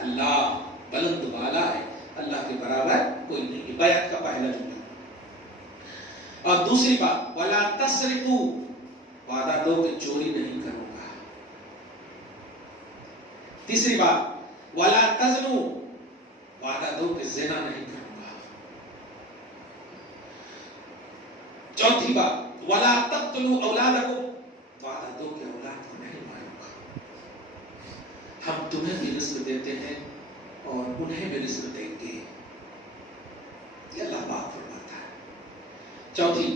اللہ بلند والا ہے، اللہ کے برابر کوئی نہیں۔ بیعت کا پہلا جملہ۔ اور دوسری بات ولا تسرقوا، وعدہ دو کہ چوری نہیں کروں گا۔ تیسری بات ولا تزنوا، وعدہ دو کہ زنا نہیں کروں گا۔ چوتھی بات ولا تقتلوا اولادکم، وعدہ دو کہ اولاد کو نہیں ماروں گا۔ ہم تمہیں بھی رزق دیتے ہیں اور انہیں بھی رزق دیں گے، یہ اللہ پاک فرماتا ہے۔ چوتھی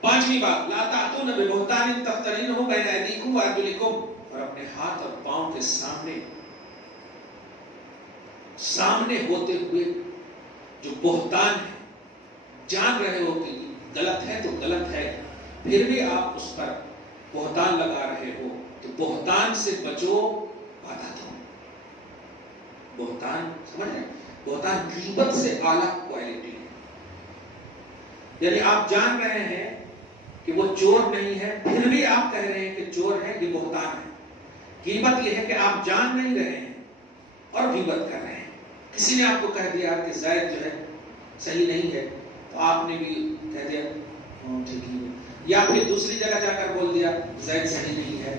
پانچویں بات لا تأتون ببہتان تفترینہ بین ایدیکم وارجلکم، اور اپنے ہاتھ اور پاؤں کے سامنے ہوتے ہوئے جو بہتان ہے، جان رہے ہو کہ غلط ہے تو غلط ہے، پھر بھی آپ اس پر بہتان لگا رہے ہو، تو بہتان سے بچو، وعدہ دو۔ بہتان سمجھ رہے ہیں؟ بہتان غیبت سے اعلیٰ کوالٹی ہے، یعنی آپ جان رہے ہیں کہ وہ چور نہیں ہے، پھر بھی آپ کہہ رہے ہیں کہ چور ہے، یہ بہتان ہے۔ غیبت یہ ہے کہ آپ جان نہیں رہے ہیں اور غیبت کر رہے ہیں۔ کسی نے آپ کو کہہ دیا کہ زید جو ہے صحیح نہیں ہے، تو آپ نے بھی کہہ دیا ٹھیک ہے، یا پھر دوسری جگہ جا کر بول دیا زید صحیح نہیں ہے،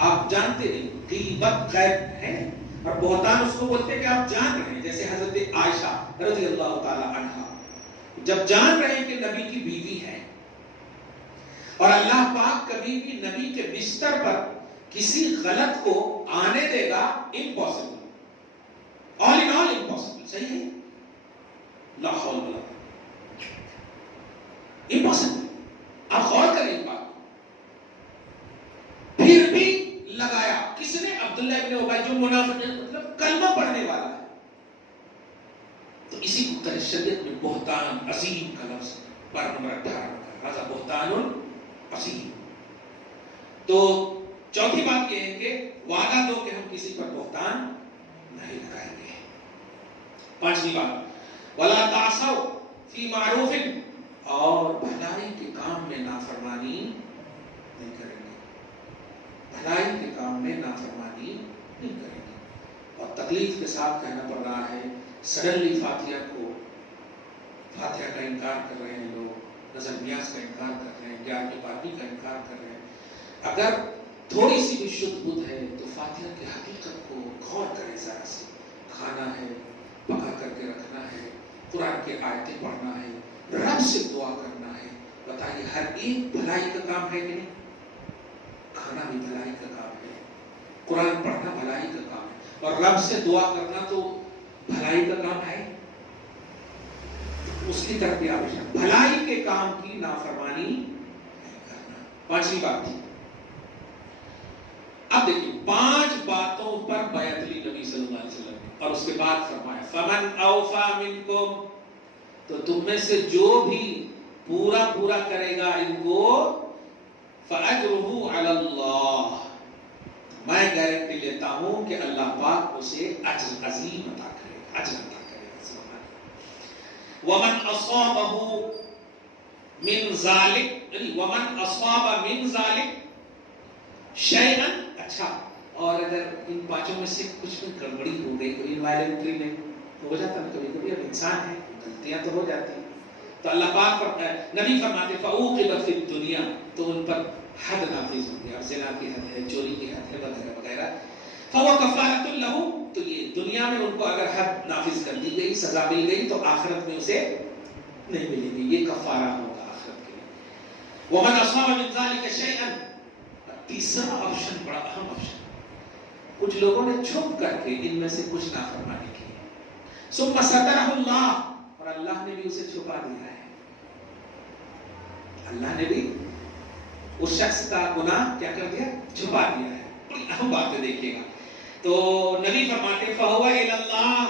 آپ جانتے نہیں، غیبت غیب ہے، اور بہتان اس کو بولتے ہیں کہ آپ جان رہے ہیں، جیسے حضرت عائشہ رضی اللہ تعالی عنہا جب جان رہے ہیں کہ نبی کی بیوی ہے، اور اللہ پاک کبھی بھی نبی کے بستر پر کسی غلط کو آنے دے گا، امپاسبل، آل ان آل امپاسبل، صحیح ہے، لا حول ولا قوت، امپاسبل۔ آپ غور کریں اس بات، پھر بھی لگایا کس نے؟ عبداللہ ابن ابی جو منافق مطلب کلمہ پڑھنے والا ہے، تو اسی کو شریعت میں بہتان عظیم کا لفظ پر نمبر 18 کا راضا بہتان عظیم۔ تو چوتھی بات یہ ہے کہ وعدہ دو کہ ہم کسی پر بہتان نہیں لگائیں گے۔ پانچویں بات ولا تعصوا فی معروف، اور بھلائی کے کام میں نافرمانی نہیں کریں گے، بھلائی کے کام میں نافرمانی نہیں کریں گے۔ اور تکلیف کے ساتھ کہنا پڑ رہا ہے، سڈنلی فاتحہ کا انکار کر رہے ہیں لوگ، نظر نیاز کا انکار کر رہے ہیں، 11ویں 12ویں کا انکار کر رہے ہیں۔ اگر تھوڑی سی بھی شدھ بدھ ہے تو فاتحہ کی حقیقت کو غور کریں ذرا سے، کھانا ہے، پکا کر کے رکھنا ہے، قرآن کی آیتیں پڑھنا ہے, رب سے دعا کرنا ہے. بتائیے ہر ایک بھلائی کا کام ہے کہ نہیں؟ کھانا بھی بھلائی کا کام ہے, قرآن پڑھنا بھلائی کا کام ہے, اور رب سے دعا کرنا تو بھلائی کا کام ہے. اس کی طرف بھی آوشک, بھلائی کے کام کی نافرمانی نہیں کرنا. پانچویں بات تھی. اب دیکھیں 5 باتوں پر بیعت لی نبی صلی اللہ علیہ وسلم نے, اور اس کے بعد فرمایا فمن اوفا منکم, تو تم میں سے جو بھی پورا کرے گا ان کو, فاجرہ علی اللہ, میں گارنٹی لیتا ہوں کہ اللہ پاک اسے اجر عظیم عطا کرے گا, اجر عطا کرے گا. سبحان اللہ. ومن اصابہ من ذالک, ومن اصاب من ذالک شیئا, اچھا, اور اگر ان 5 میں سے کچھ میں گڑبڑی ہو گئی, کوئی انوائرمنٹری میں ہو جاتا ہے کبھی کبھی, اب انسان ہے غلطیاں تو ہو جاتی ہیں, تو اللہ پاک نبی فرماتے فعوقب فی الدنیا, تو ان پر حد نافذ ہو گیا, زنا کی حد ہے, چوری کی حد ہے, وغیرہ وغیرہ. فهو کفارۃ له, تو یہ دنیا میں ان کو اگر حد نافذ کر دی گئی, سزا مل گئی, تو آخرت میں اسے نہیں ملے گی, یہ کفارہ ہوگا آخرت کے لیے. ومن اصاب من ذلك شیئا, تیسرا آپشن بڑا اہم آپشن, کچھ لوگوں نے چھپ کر کے ان میں سے کچھ نافرمانی کی, ثم سترہ اللہ, اور اللہ نے بھی اسے چھپا دیا ہے. اللہ نے بھی اس شخص کا گناہ کیا کر دیا, چھپا دیا ہے. بڑی اہم بات ہے, دیکھیے گا. تو نبی فرماتے فہو الی اللہ,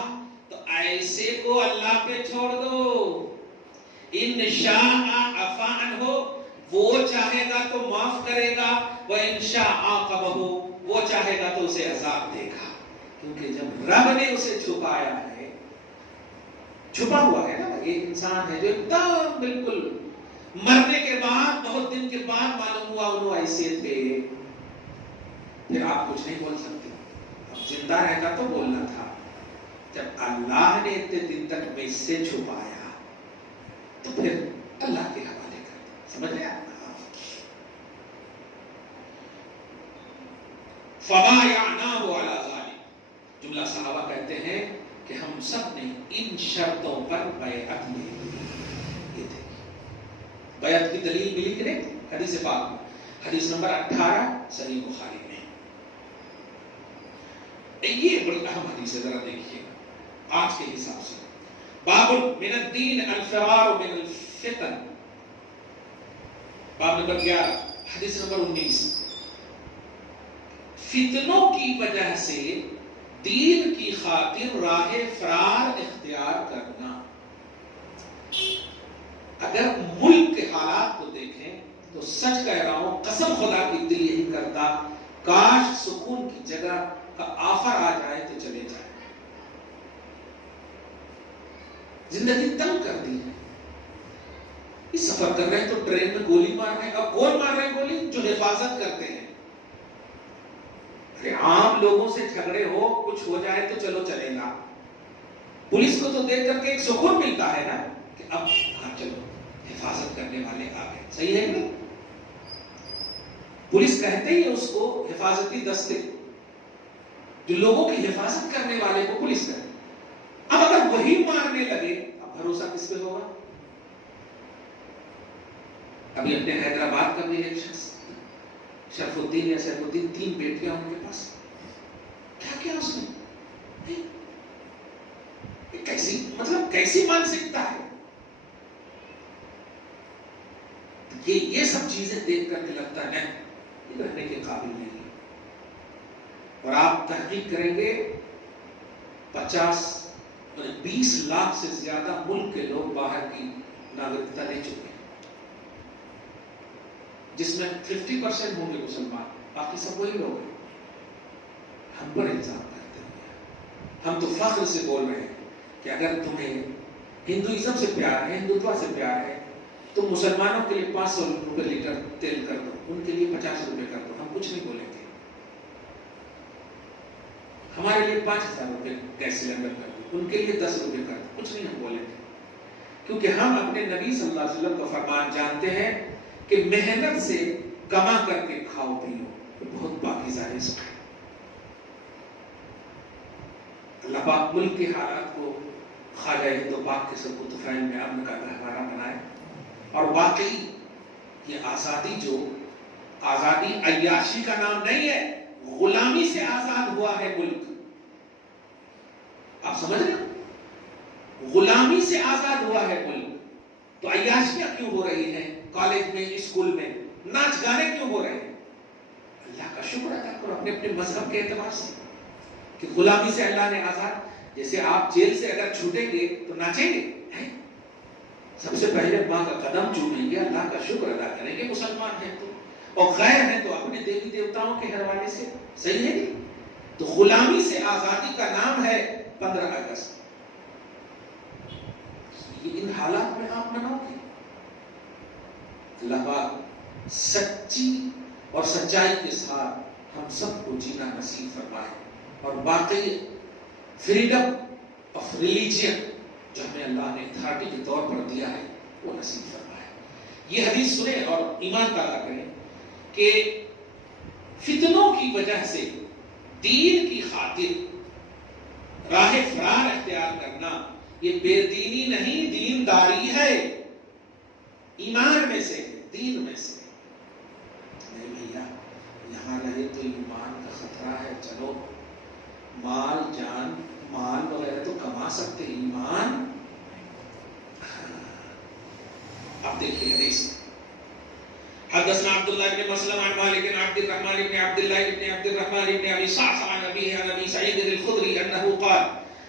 تو ایسے کو اللہ پہ چھوڑ دو. ان شاء عفا عنہ, وہ چاہے گا تو معاف کرے گا, وَإِن شَاءَ عَاقَبَهُ, وہ چاہے گا تو اسے عذاب دے گا. کیونکہ جب رب نے اسے چھپایا ہے, چھپا ہوا ہے نا, ایک انسان ہے جو ایک دم بالکل مرنے کے بعد, بہت دن کے بعد معلوم ہوا انہوں ایسے تھے, پھر آپ کچھ نہیں بول سکتے. اب زندہ رہتا تو بولنا تھا. جب اللہ نے اتنے دن تک میں سے چھپایا, تو پھر اللہ کے حوالے کر دیا. سمجھ رہے آپ؟ فَبَايَعْنَاهُ عَلَى ذَلِكَ, جملہ صحابہ کہتے ہیں کہ ہم سب نے ان شرطوں پر بیعت لی. یہ تھے بیعت کی دلیل ملی کہ نہیں؟ حدیث پاک میں, حدیث نمبر 18 صحیح بخاری میں. یہ بڑی اہم حدیث ہے, ذرا دیکھیے آج کے حساب سے. باب من الدین الفرار من الفتن, باب نمبر 11, حدیث نمبر 19. فتنوں کی وجہ سے دین کی خاطر راہ فرار اختیار کرنا. اگر ملک کے حالات کو دیکھیں تو سچ کہہ رہا ہوں, قسم خدا کی دل یہی کرتا, کاش سکون کی جگہ کا آفر آ جائے تو چلے جائے. زندگی تنگ کر دی ہے. اس سفر کر رہے ہیں تو ٹرین میں گولی مار رہے ہیں, اب کون مار رہے ہیں گولی؟ جو حفاظت کرتے ہیں. عام لوگوں سے جھگڑے ہو, کچھ ہو جائے تو چلو چلے گا. پولیس کو تو دیکھ کر کے ایک سکون ملتا ہے نا, کہ اب ہاں چلو حفاظت کرنے والے آ گئے. صحیح ہے کہ نہیں؟ پولیس کہتے ہی اس کو حفاظتی دستے, جو لوگوں کی حفاظت کرنے والے کو پولیس کہتے. اب اگر وہی مارنے لگے, اب بھروسہ کس پہ ہوگا؟ ابھی اپنے حیدرآباد کا بھی ایک شخص, شرف الدین یا سیف الدین, 3 بیٹیاں ان کے پاس, کیا کیا اس نے, کیسی مطلب کیسی مانسکتا ہے. یہ سب چیزیں دیکھ کر کے لگتا ہے یہ رہنے کے قابل نہیں. اور آپ تحقیق کریں گے 20 لاکھ سے زیادہ ملک کے لوگ باہر کی ناگرکتا لے چکے ہیں, جس میں 50% ہوں گے مسلمان, باقی سب وہی لوگ ہیں. ہم پر الزام کرتے ہیں. ہم تو فخر سے بول رہے ہیں کہ اگر تمہیں ہندوازم سے پیار ہے, ہندوتوا سے پیار ہے, تو مسلمانوں کے لیے 500 روپے لیٹر تیل کر دو, ان کے لیے 50 روپے کر دو. ہم کچھ نہیں بولیں گے. ہمارے لیے 5000 روپے گیس سلنڈر کر دو, ان کے لیے 10 روپے کر دو, کچھ نہیں ہم بولیں گے. کیونکہ ہم اپنے نبی صلی اللہ علیہ وسلم کا فرمان جانتے ہیں کہ محنت سے کما کر کے کھاؤ پیو, بہت پاکیزہ رزق ہے. اللہ پاک ملک کے حالات کو خواجہ ہند و پاک کے سب کو طفیل میں امن کا گہوارہ بنائے. اور واقعی یہ آزادی جو آزادی عیاشی کا نام نہیں ہے, غلامی سے آزاد ہوا ہے ملک. آپ سمجھ رہے ہیں؟ غلامی سے آزاد ہوا ہے ملک. تو عیاشیاں کیوں ہو رہی ہیں کالج میں, اسکول میں, ناچ گانے کیوں ہو رہے ہیں؟ اللہ کا شکر ادا کرو اپنے اپنے مذہب کے اعتبار سے کہ غلامی سے اللہ نے آزاد. جیسے آپ جیل سے اگر چھوٹیں گے تو ناچیں گے, سب سے پہلے ماں کا قدم چومیں گے, اللہ کا شکر ادا کریں گے مسلمان ہیں تو, اور غیر ہیں تو اپنے دیوی دیوتاؤں کے حوالے سے. صحیح ہے نہیں؟ تو غلامی سے آزادی کا نام ہے 15 اگست. یہ ان حالات میں آپ مناؤ گے. اللہ پاک سچی اور سچائی کے ساتھ ہم سب کو جینا نصیب فرمائے, اور باقی فریڈم آف ریلیجن جو ہمیں اللہ نے اتھارٹی کے طور پر دیا ہے وہ نصیب فرمائے. یہ حدیث سنیں اور ایمان پیدا کریں کہ فتنوں کی وجہ سے دین کی خاطر راہ فرار اختیار کرنا یہ بے دینی نہیں, دینداری ہے. ایمان میں سے, دین میں سے. نہیں بھیا, یہاں رہے تو ایمان کا خطرہ ہے. چلو مال جان مال وغیرہ تو کما سکتے, ایمان. اب دیکھیے حدیث. حدثنا عبد الله بن مسلم عن مالك بن عبد الرحمن بن عبد الله بن عبد الرحمن بن ابي صعصع عن ابيه عن ابي سعيد الخدري انه قال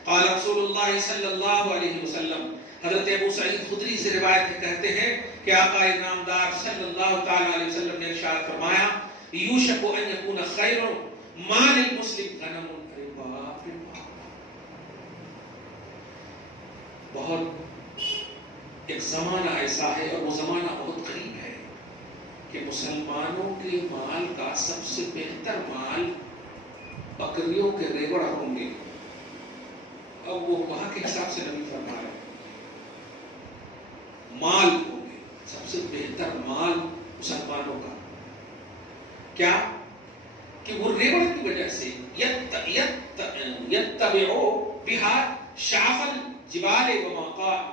قال رسول الله صلی اللہ علیہ وسلم. حضرت ابو سعید خدری سے روایت کہتے ہیں کہ آقا نامدار صلی اللہ تعالی علیہ وسلم نے ارشاد فرمایا یوشک ان یکون خیر مال المسلم غنم. ارے باپ رے باپ, بہت ایک زمانہ ایسا ہے, اور وہ زمانہ بہت قریب ہے کہ مسلمانوں کے مال کا سب سے بہتر مال بکریوں کے ریوڑ ہوں گے. اب وہ وہاں کے حساب سے نبی فرما رہے مال ہوں گے, سب سے بہتر مال مسلمانوں کا. کیا کہ وہ ریوڑ کی وجہ سے یتبعو بہا شعف الجبال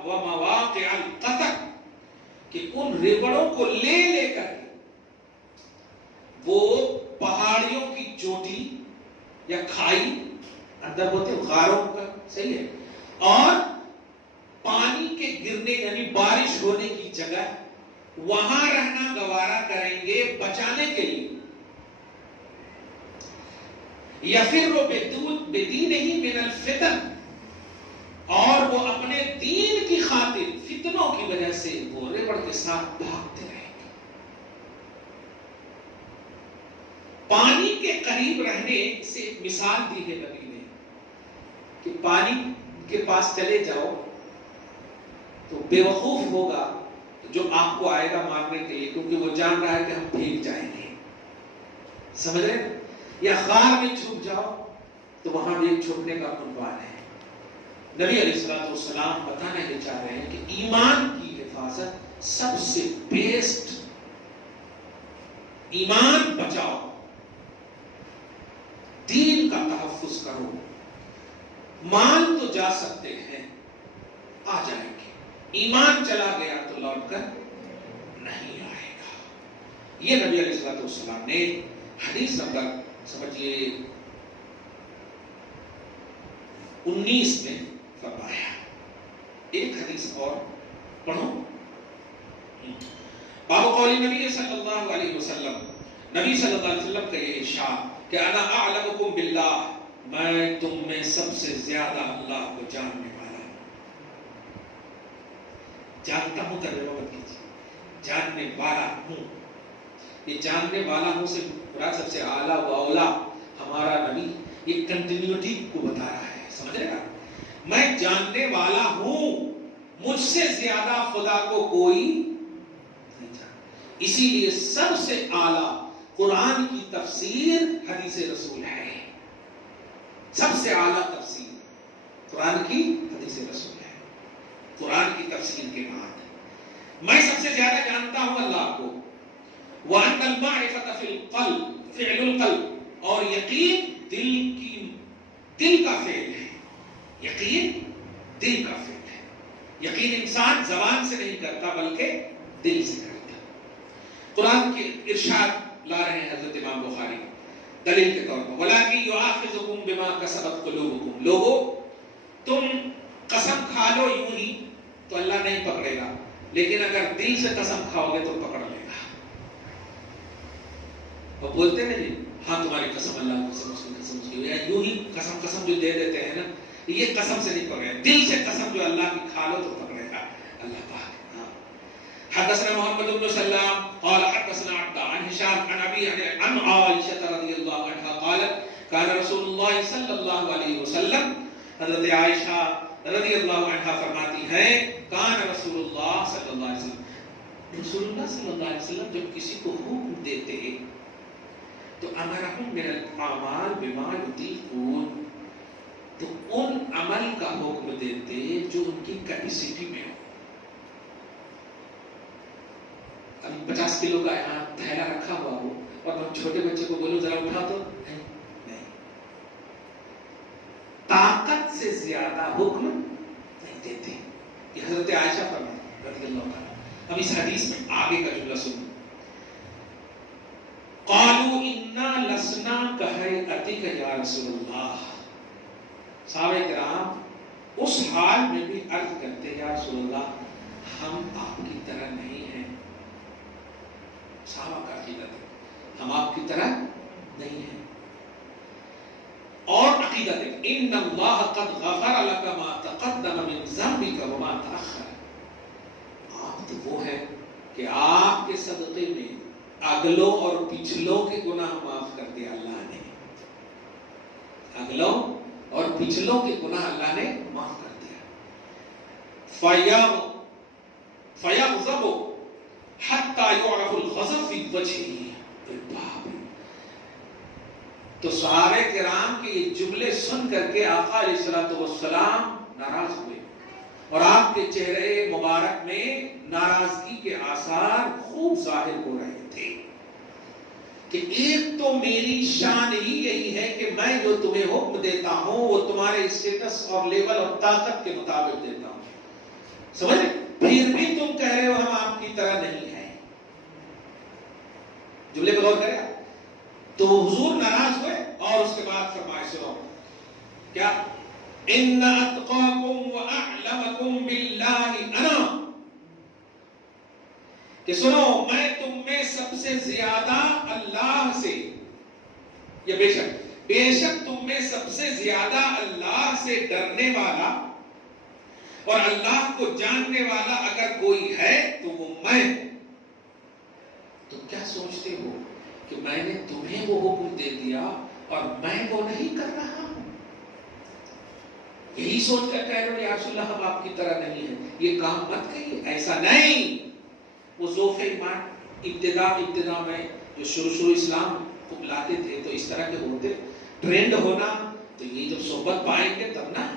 ومواقع القطر, کہ ان ریوڑوں کو لے لے کر وہ پہاڑیوں کی چوٹی یا کھائی اندر ہوتے غاروں کا, صحیح ہے, اور پانی کے گرنے یعنی بارش ہونے کی جگہ وہاں رہنا گوارا کریں گے بچانے کے لیے. یفر بدینہ من الفتن, اور وہ اپنے دین کی خاطر فتنوں کی وجہ سے وہ ریوڑ کے ساتھ بھاگتے رہیں گے. پانی کے قریب رہنے سے مثال دی ہے نبی نے کہ پانی کے پاس چلے جاؤ تو بے وقوف ہوگا جو آپ کو آئے گا مارنے کے لیے, کیونکہ وہ جان رہا ہے کہ ہم بھیگ جائیں گے. سمجھ رہے ہیں؟ یا غار میں چھپ جاؤ تو وہاں بھی ایک چھپنے کا عنوان ہے. نبی علیہ الصلوۃ والسلام بتانا یہ چاہ رہے ہیں کہ ایمان کی حفاظت سب سے بیسٹ, ایمان بچاؤ, دین کا تحفظ کرو. مال تو جا سکتے ہیں, آ جائیں گے, ایمان چلا گیا تو لوٹ کر نہیں آئے گا. یہ نبی علیہ الصلوۃ والسلام نے حدیث نمبر سمجھیے 19 میں فرمایا. ایک حدیث اور پڑھو. باب قول نبی صلی اللہ علیہ وسلم, نبی صلی اللہ علیہ وسلم کا یہ ارشاد کہ انا اعلمکم باللہ, میں تم میں سب سے زیادہ اللہ کو جاننے والا ہوں. جانتا ہوں ترجمہ مت کیجیے, جاننے والا ہوں. یہ جاننے والا ہوں سے برا سب سے اعلیٰ و اولا ہمارا نبی یہ کنٹینیوٹی کو بتا رہا ہے. سمجھ رہے گا؟ میں جاننے والا ہوں, مجھ سے زیادہ خدا کو کوئی نہیں جانتا. اسی لیے سب سے اعلیٰ قرآن کی تفسیر حدیث رسول ہے. سب سے اعلیٰ تفسیر قرآن کی حدیث رسول ہے. قرآن کی تفسیر کے بعد میں سب سے زیادہ جانتا ہوں اللہ کو. وَأَنَّ الْمَعْرِفَةَ فِي الْقَلْبِ فِعْلُ الْقَلْبِ, اور یقین دل کا فعل ہے. یقین دل کا فعل زبان سے نہیں کرتا بلکہ دل سے کرتا. قرآن کے ارشاد لا رہے ہیں حضرت امام بخاری دلیل کے طور پر, وَلَٰكِن يُؤَاخِذُكُم بِمَا كَسَبَتْ قُلُوبُكُم. لوگو تم قسم کھا لو یوں ہی تو اللہ نہیں پکڑے گا, لیکن اگر دل سے قسم کھاؤ گے تو پکڑ لے گا. وہ بولتے نہیں ہاں تمہاری قسم اللہ کی قسم, اس کی قسم, اس کی, یا یوں ہی قسم جو دے دیتے ہیں نا, یہ قسم سے نہیں پکڑے, دل سے قسم جو اللہ کی کھا لو تو پکڑے گا اللہ پاک. حدثنا محمد بن سلام قال حدثنا عبد عن هشام عن ابي عن عائشة رضي الله عنها قالت كان رسول الله صلى الله عليه وسلم. حضرت عائشہ رضی اللہ عنہا فرماتی ہیں کان رسول اللہ صلی اللہ علیہ وسلم, رسول اللہ صلی اللہ علیہ وسلم جب کسی کو حکم دیتے تو امرهم من الاعمال بما يطيقون, تو ان عمل کا حکم دیتے جو ان کی کیپیسٹی میں ہو. ابھی 50 کلو کا یہاں تھیلا رکھا ہوا ہو اور ہم چھوٹے بچے کو بولو ذرا اٹھا تو نہیں, طاقت سے زیادہ حکم نہیں دیتے. یہ حضرت عائشہ فرماتی رضی اللہ عنہا. اب اس حدیث میں آگے کا جملہ سنو, قالوا انا لسنا کہیئتک یا رسول اللہ. صحابہ کرام اس حال میں بھی عرض کرتے یا رسول اللہ ہم آپ کی طرح نہیں ہیں. صحابہ کا عقیدہ ہے ہم آپ کی طرح نہیں ہیں. اور عقیدہ ہے ان اللہ قد غفر لك ما تقدم من ذنبك وما تأخر. آپ تو وہ ہے کہ آپ کے صدقے میں اگلوں اور پچھلوں کے گناہ معاف کر دیا اللہ نے. اگلوں اور پچھلوں کے گناہ اللہ نے معاف کر دیا. فَيَغْضَبُ حَتَّى يُعْرَفُ الْغَضَبُ فِي وَجْهِهِ. تو صحابہ کرام کے یہ جملے سن کر کے آقا علیہ الصلوۃ والسلام ناراض ہوئے اور آپ کے چہرے مبارک میں ناراضگی کے آثار خوب ظاہر ہو رہے تھے کہ ایک تو میری شان ہی یہی ہے کہ میں جو تمہیں حکم دیتا ہوں وہ تمہارے اسٹیٹس اور لیول اور طاقت کے مطابق دیتا ہوں, سمجھے, پھر بھی تم کہہ رہے ہو ہم آپ کی طرح نہیں ہیں. جملے پہ غور کریں. تو حضور ناراض ہوئے اور اس کے بعد فرمائے سنو کیا, ان اتقاکم واعلمکم باللہ انا, کہ سنو میں تم میں سب سے زیادہ اللہ سے, یا بے شک تم میں سب سے زیادہ اللہ سے ڈرنے والا اور اللہ کو جاننے والا اگر کوئی ہے تو وہ میں. تم کیا سوچتے ہو کہ میں نے تمہیں وہ حکم دے دیا اور میں وہ نہیں کر رہا ہوں؟ یہی سوچ کر کہہ رہے ہو یا رسول اللہ ہم آپ کی طرح نہیں ہیں, یہ کام مت کہیے. ایسا نہیں. وہ ذوق ایمان ابتدا میں جو شروع اسلام کو لاتے تھے تو اس طرح کے ہوتے, ٹرینڈ ہونا تو یہ جب صحبت پائیں گے تب نا,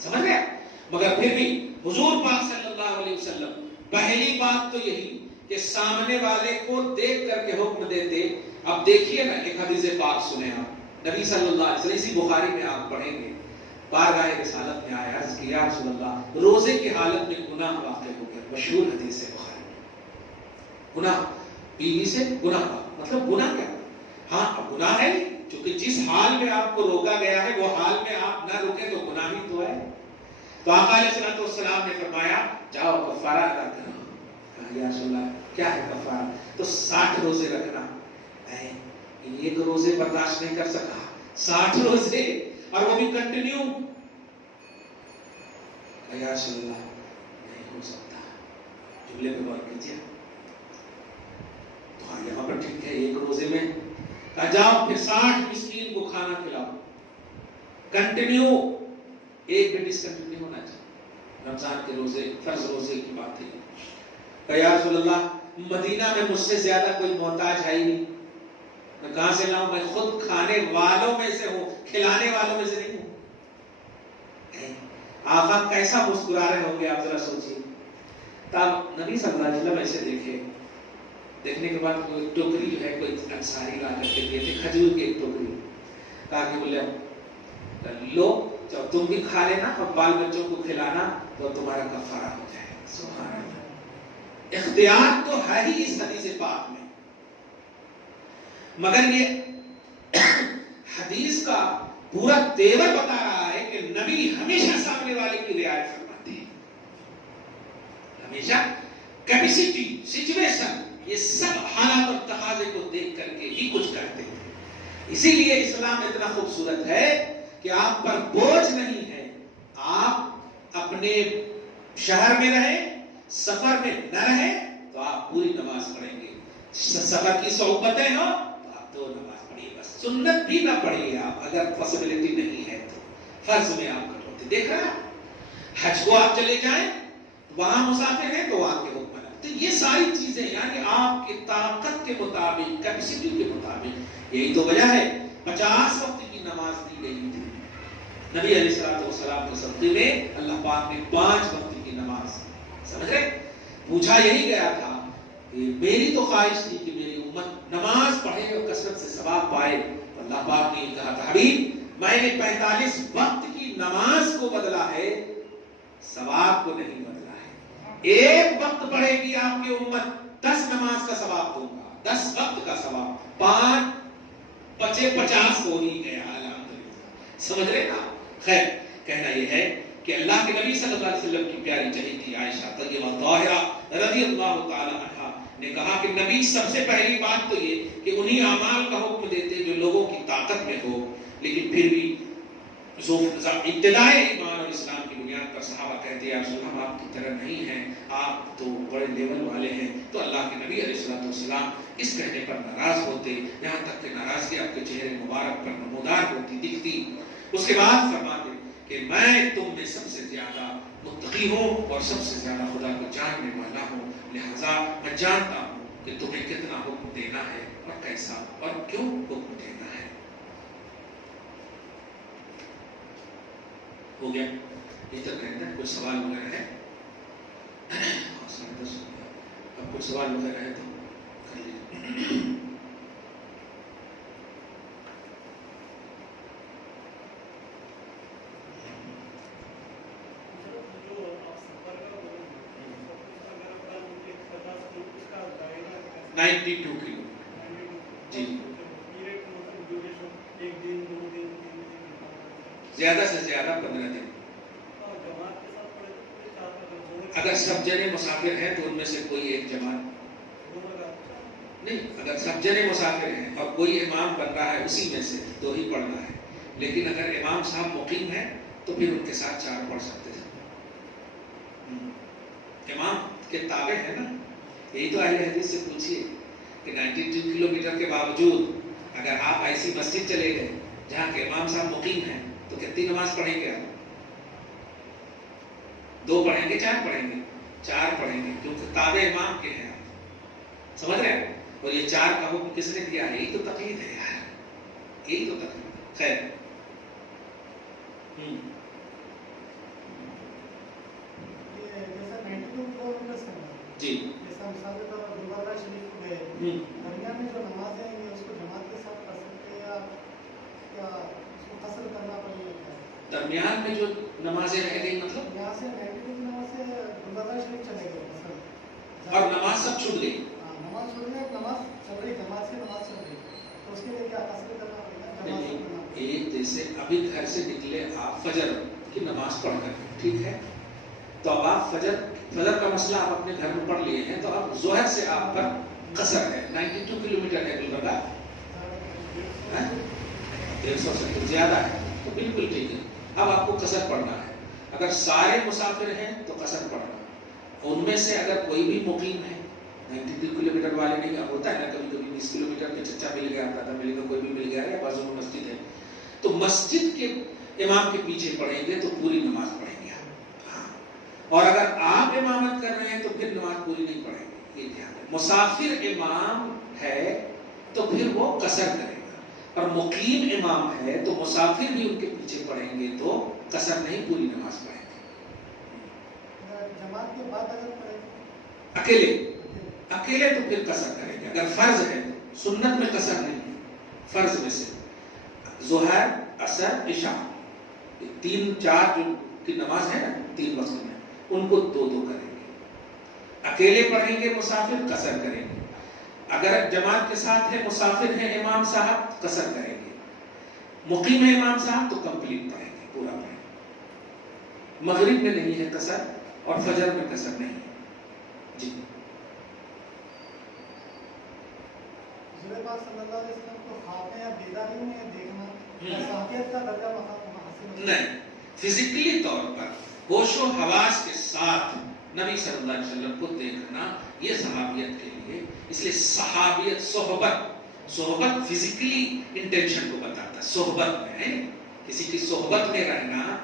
سمجھ گئے. مگر پھر بھی حضور پاک صلی اللہ علیہ وسلم پہلی بات تو یہی کہ سامنے والے کو دیکھ کر کے حکم دیتے. اب دیکھیے نا ایک حدیث پاک سنیں آپ, نبی صلی اللہ علیہ وسلم اسی بخاری میں آپ پڑھیں گے, بارگاہ رسالت میں آیا عرض کیا رسول اللہ روزے کی حالت میں گناہ واقع ہو گیا. مشہور حدیث ہے بخاری میں. گناہ بیوی سے گناہ, مطلب گناہ کیا, ہاں اب گناہ ہے چونکہ جس حال میں آپ کو روکا گیا ہے وہ حال میں آپ نہ روکیں تو گناہ ہی تو ہے. تو آقا علیہ السلام نے فرمایا جاؤ کفارہ ادا کرو. یا رسول اللہ کیا ہے کفارہ؟ تو 60 روزے رکھنا. ایک روزے برداشت نہیں کر سکا, 60 روزے اور وہ بھی کنٹینیو. یا رسول اللہ نہیں ہو سکتا. جملے پہ غور کیجیے. تو ہاں یہاں پر ٹھیک ہے ایک روزے میں جاؤ پھر 60 مسکین کو کھانا کھلاؤ کنٹینیو, ایک بھی ڈسکنٹینیو نہیں ہونا چاہیے. رمضان کے روزے فرض روزے کی بات ہے. یا رسول اللہ مدینہ میں مجھ سے زیادہ کوئی محتاج ہے ہی نہیں, میں کہاں سے لاؤں, میں خود کھانے والوں میں سے ہوں, کھلانے والوں میں سے نہیں ہوں. آقا کیسا مسکرا رہے ہوں گے آپ ذرا سوچیے. تب نبی صلی اللہ علیہ وسلم ایسے دیکھے, دیکھنے کے بعد کوئی ٹوکری جو ہے کوئی انصاری لا کر کے دیتے, کھجور کی ایک ٹوکری, کہا کہ بولے لو جب تم بھی کھا لینا اور بال بچوں کو کھلانا تو تمہارا کفارہ ہو جائے. سبحان اللہ، اختیار تو ہے ہی اس حدیث پاک میں، مگر یہ حدیث کا پورا تیور بتا رہا ہے کہ نبی ہمیشہ سامنے والے کی رعایت فرماتے ہیں، ہمیشہ کیپیسٹی، سچویشن، یہ سب حالات اور تقاضے کو دیکھ کر کے ہی کچھ کرتے ہیں۔ اسی لیے اسلام اتنا خوبصورت ہے کہ آپ پر بوجھ نہیں ہے، آپ اپنے شہر میں رہیں، سفر میں نہ رہیں تو آپ پوری نماز پڑھیں گے، سفر کی صحبتیں ہو تو آپ 2 نماز پڑھیے، بس سنت بھی نہ پڑھیے آپ، اگر پاسبلٹی نہیں ہے تو فرض میں آپ کٹوتے دیکھ رہے ہیں۔ حج کو آپ چلے جائیں، وہاں مسافر ہیں تو وہاں کے حکم ہے، تو یہ ساری چیزیں یعنی آپ کی طاقت کے مطابق، کیپیسٹی کے مطابق، یہی تو وجہ ہے 50 وقت کی نماز دی گئی تھی نبی علیہ الصلوۃ والسلام کے صدقے میں، اللہ پاک نے 5 وقت کی نماز، سمجھ رہے، پوچھا یہی گیا تھا کہ میری تو خواہش تھی کہ میری امت نماز پڑھے اور کثرت سے ثواب پائے، اللہ پاک نے کہا تھا حبیب میں نے 45 وقت کی نماز کو بدلا ہے، ثواب کو نہیں بدلا ہے، 1 وقت پڑھے گی آپ کی امت 10 نماز کا ثواب دوں گا، 10 وقت کا ثواب، 5 بچے 50 ہو ہی گیا، الحمدللہ، سمجھ رہے نا۔ خیر، کہنا یہ ہے کہ اللہ کے نبی صلی اللہ علیہ وسلم کی پیاری چہیتی عائشہ طیبہ طاہرہ رضی اللہ تعالی عنہا نے کہا کہ نبی سب سے پہلی بات تو یہ کہ انہی اعمال کا حکم دیتے جو لوگوں کی طاقت میں ہو، لیکن پھر بھی ابتدائے ایمان اور اسلام کی بنیاد پر صحابہ کہتے ہیں یا رسول ہم آپ کی طرح نہیں ہیں، آپ تو بڑے لیول والے ہیں، تو اللہ کے نبی علیہ السلام اس کہنے پر ناراض ہوتے، یہاں تک کہ ناراضگی آپ کے چہرے مبارک پر نمودار ہوتی دکھتی۔ اس کے بعد فرماتے کہ میں تم میں سب سے زیادہ متقی ہوں اور سب سے زیادہ خدا کو جاننے والا ہوں، لہذا میں جانتا ہوں کہ تمہیں کتنا حکم دینا ہے اور کیسا اور کیوں حکم دینا ہے۔ ہو گیا یہ تک کہتے ہیں، کوئی سوال وغیرہ ہے؟ اب کوئی سوال وغیرہ ہے تو کر لیجیے۔ $92 کلو جی، زیادہ سے زیادہ 15 دن۔ اگر سب جنے مسافر ہیں تو ان میں سے کوئی ایک جماعت نہیں، اگر سب جنے مسافر ہیں اور کوئی امام بن رہا ہے اسی میں سے 2 ہی پڑھنا ہے، لیکن اگر امام صاحب مقیم ہے تو پھر ان کے ساتھ 4 پڑھ سکتے ہیں، امام کے تابع ہے نا۔ یہی تو اہل حدیث سے پوچھیے کہ 92 کلومیٹر کے باوجود اگر آپ ایسی مسجد چلے گئے جہاں کے امام صاحب مقیم ہیں تو کتنی نماز پڑھیں گے آپ؟ 2 پڑھیں گے 4 پڑھیں گے؟ 4 پڑھیں گے، کیونکہ تابع امام کے ہیں آپ، سمجھ رہے ہیں؟ اور یہ 4 کا حکم کس نے دیا ہے؟ یہی تو تقلید ہے یار، یہی تو تقلید ہے۔ خیر جی، درمیان میں جو نمازیں ہیں اس کو جماعت کے ساتھ پڑھ سکتے ہیں یا کیا اس کو قصر کرنا پڑے گا؟ درمیان میں جو نمازیں رہ گئی مطلب یہاں سے 92 کی نماز سے گردوارہ شریف چلے گئے مثلا، اور نماز سب چھوٹ گئی، نماز چھوڑ گئے، نماز چل رہی، جماعت سے نماز چل رہی، تو اس کے لیے کیا قصر کرنا پڑے گا؟ ایک جیسے ابھی گھر سے نکلے آپ فجر کی نماز پڑھ کر، ٹھیک ہے، تو اب آپ فجر کا مسئلہ آپ اپنے گھر میں پڑھ لیے ہیں، تو اب ظہر سے آپ پر قصر ہے، 92 کلومیٹر ہے گلبرگہ، 150 سے زیادہ ہے، تو بالکل ٹھیک ہے، اب آپ کو قصر پڑھنا ہے۔ اگر سارے مسافر ہیں تو قصر پڑھنا، ان میں سے اگر کوئی بھی مقیم ہے، 92 کلومیٹر والے نہیں، اب ہوتا ہے نا کبھی کبھی 20 کلومیٹر کے چچا مل گیا، دادا مل گیا، کوئی بھی مل گیا یا بازو میں مسجد ہے، تو مسجد کے امام کے پیچھے پڑھیں گے تو پوری نماز پڑھیں گے آپ، اور اگر آپ امامت کر رہے ہیں تو پھر نماز پوری نہیں پڑھیں گے، یہ دھیان ہے۔ مسافر امام ہے تو پھر وہ قصر کرے گا، اور مقیم امام ہے تو مسافر بھی ان کے پیچھے پڑھیں گے تو قصر نہیں، پوری نماز پڑھیں گے۔ جماعت کے بعد اگر اکیلے تو پھر قصر کریں گے، اگر فرض ہے تو، سنت میں قصر نہیں، فرض میں سے ظہر، عصر، عشاء، 3 4 جو کی نماز ہے نا 3 وقت میں، ان کو 2 2 کریں گے، اکیلے پڑھیں گے مسافر قصر کریں گے، اگر جماعت کے ساتھ ہے مسافر ہیں امام صاحب قصر کریں گے، مقیم ہے امام صاحب تو کمپلیٹ پڑھیں گے، پورا پڑھیں گے۔ مغرب میں نہیں ہے قصر اور فجر میں قصر نہیں ہے۔ جی حضور پاک صلی اللہ علیہ وسلم کو خواب میں یا بیداری میں دیکھنا صحابیت کا درجہ حاصل نہیں، فزیکلی طور پر ہوش و حواس کے ساتھ نبی صلی اللہ علیہ وسلم کو دیکھنا یہ صحابیت کے لیے، اس لیے صحابیت صحبت فزیکلی انٹینشن کو بتاتا ہے، صحبت میں ہے، کسی کی صحبت میں رہنا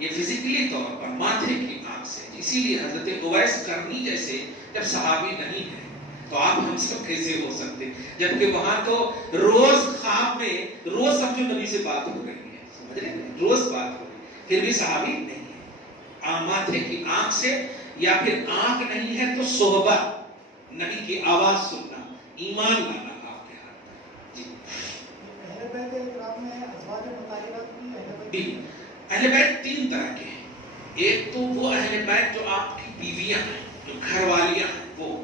یہ فزیکلی طور پر ماتھے کی آنکھ سے، اسی لیے حضرت اویس کرنی جیسے جب صحابی نہیں ہے تو آپ ہم سب کیسے ہو سکتے، جبکہ وہاں تو روز خواب میں روز سمجھو نبی سے بات ہو رہی ہے، سمجھ رہے ہیں، روز بات ہو رہی ہے، پھر بھی صحابی نہیں ہے۔ ماتھے کی آنکھ سے یا پھر آنکھ نہیں ہے تو صحبت، نبی کی آواز سننا، ایمان لانا آپ کے ہاتھ میں۔ جی اہل بیت کرام میں ازواج مطہرات کی اہل بیت تین طرح کے ہیں، ایک تو وہ اہل بیت جو آپ کی بیویاں ہیں، جو گھر والیاں ہیں وہ،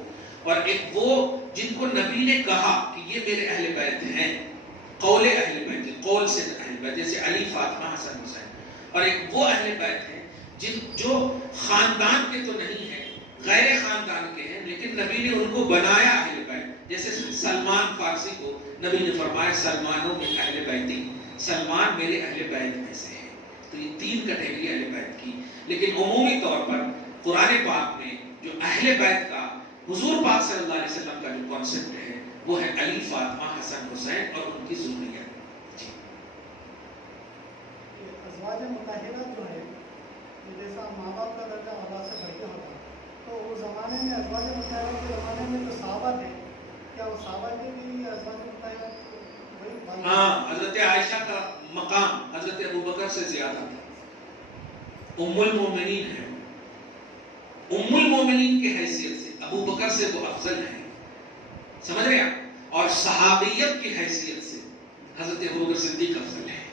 اور ایک وہ جن کو نبی نے کہا کہ یہ میرے اہل بیت ہیں، قول اہل بیت، قول سے اہل بیت، جیسے علی، فاطمہ، حسن، حسین، اور ایک وہ اہل بیت ہیں جو خاندان کے تو نہیں ہیں، غیر خاندان کے ہیں، لیکن نبی نے ان کو بنایا اہل بیت، جیسے سلمان فارسی کو نبی نے فرمایا سلمانوں میں اہل بیتی، سلمان میرے اہل بیت میں سے ہے۔ تو یہ تین کیٹیگری اہل بیت کی، لیکن عمومی طور پر قرآن پاک میں جو اہل بیت کا حضور پاک صلی اللہ علیہ وسلم کا جو کانسیپٹ ہے وہ ہے علی، فاطمہ، حسن، حسین اور ان کی ذریت۔ جی ازواج مطہرات جو ہے جیسا ماں باپ کا درجہ اولاد سے بڑھ کے ہوتا، تو اس زمانے میں ازواج مطہرات کے زمانے میں جو صحابہ تھے، کیا وہ صحابہ کے بھی ازواج مطہرات وہی؟ ہاں، حضرت عائشہ کا مقام حضرت ابوبکر سے زیادہ تھا، ام المومنین ہے، ام المومنین کی حیثیت سے ابوبکر سے وہ افضل ہیں، سمجھ رہے ہیں؟ اور صحابیت کی حیثیت سے حضرت ابوبکر صدیق افضل ہے۔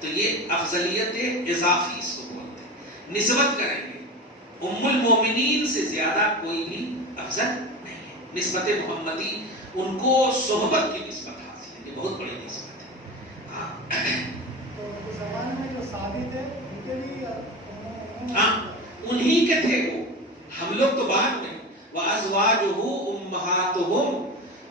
تو یہ افضلیت اضافی اس کو بولتے ہیں، نسبت کریں گے ام المومنین سے زیادہ کوئی بھی افضل نہیں ہے، نسبت محمدی، ان کو صحبت کی نسبت حاصل ہے، یہ بہت بڑی نسبت ہے۔ تو اس زمانے میں جو صحابی تھے ان کے بھی ہاں انہی کے تھے وہ، ہم لوگ تو بعد میں۔ وَأَزْوَاجُهُ أُمَّهَاتُهُمْ،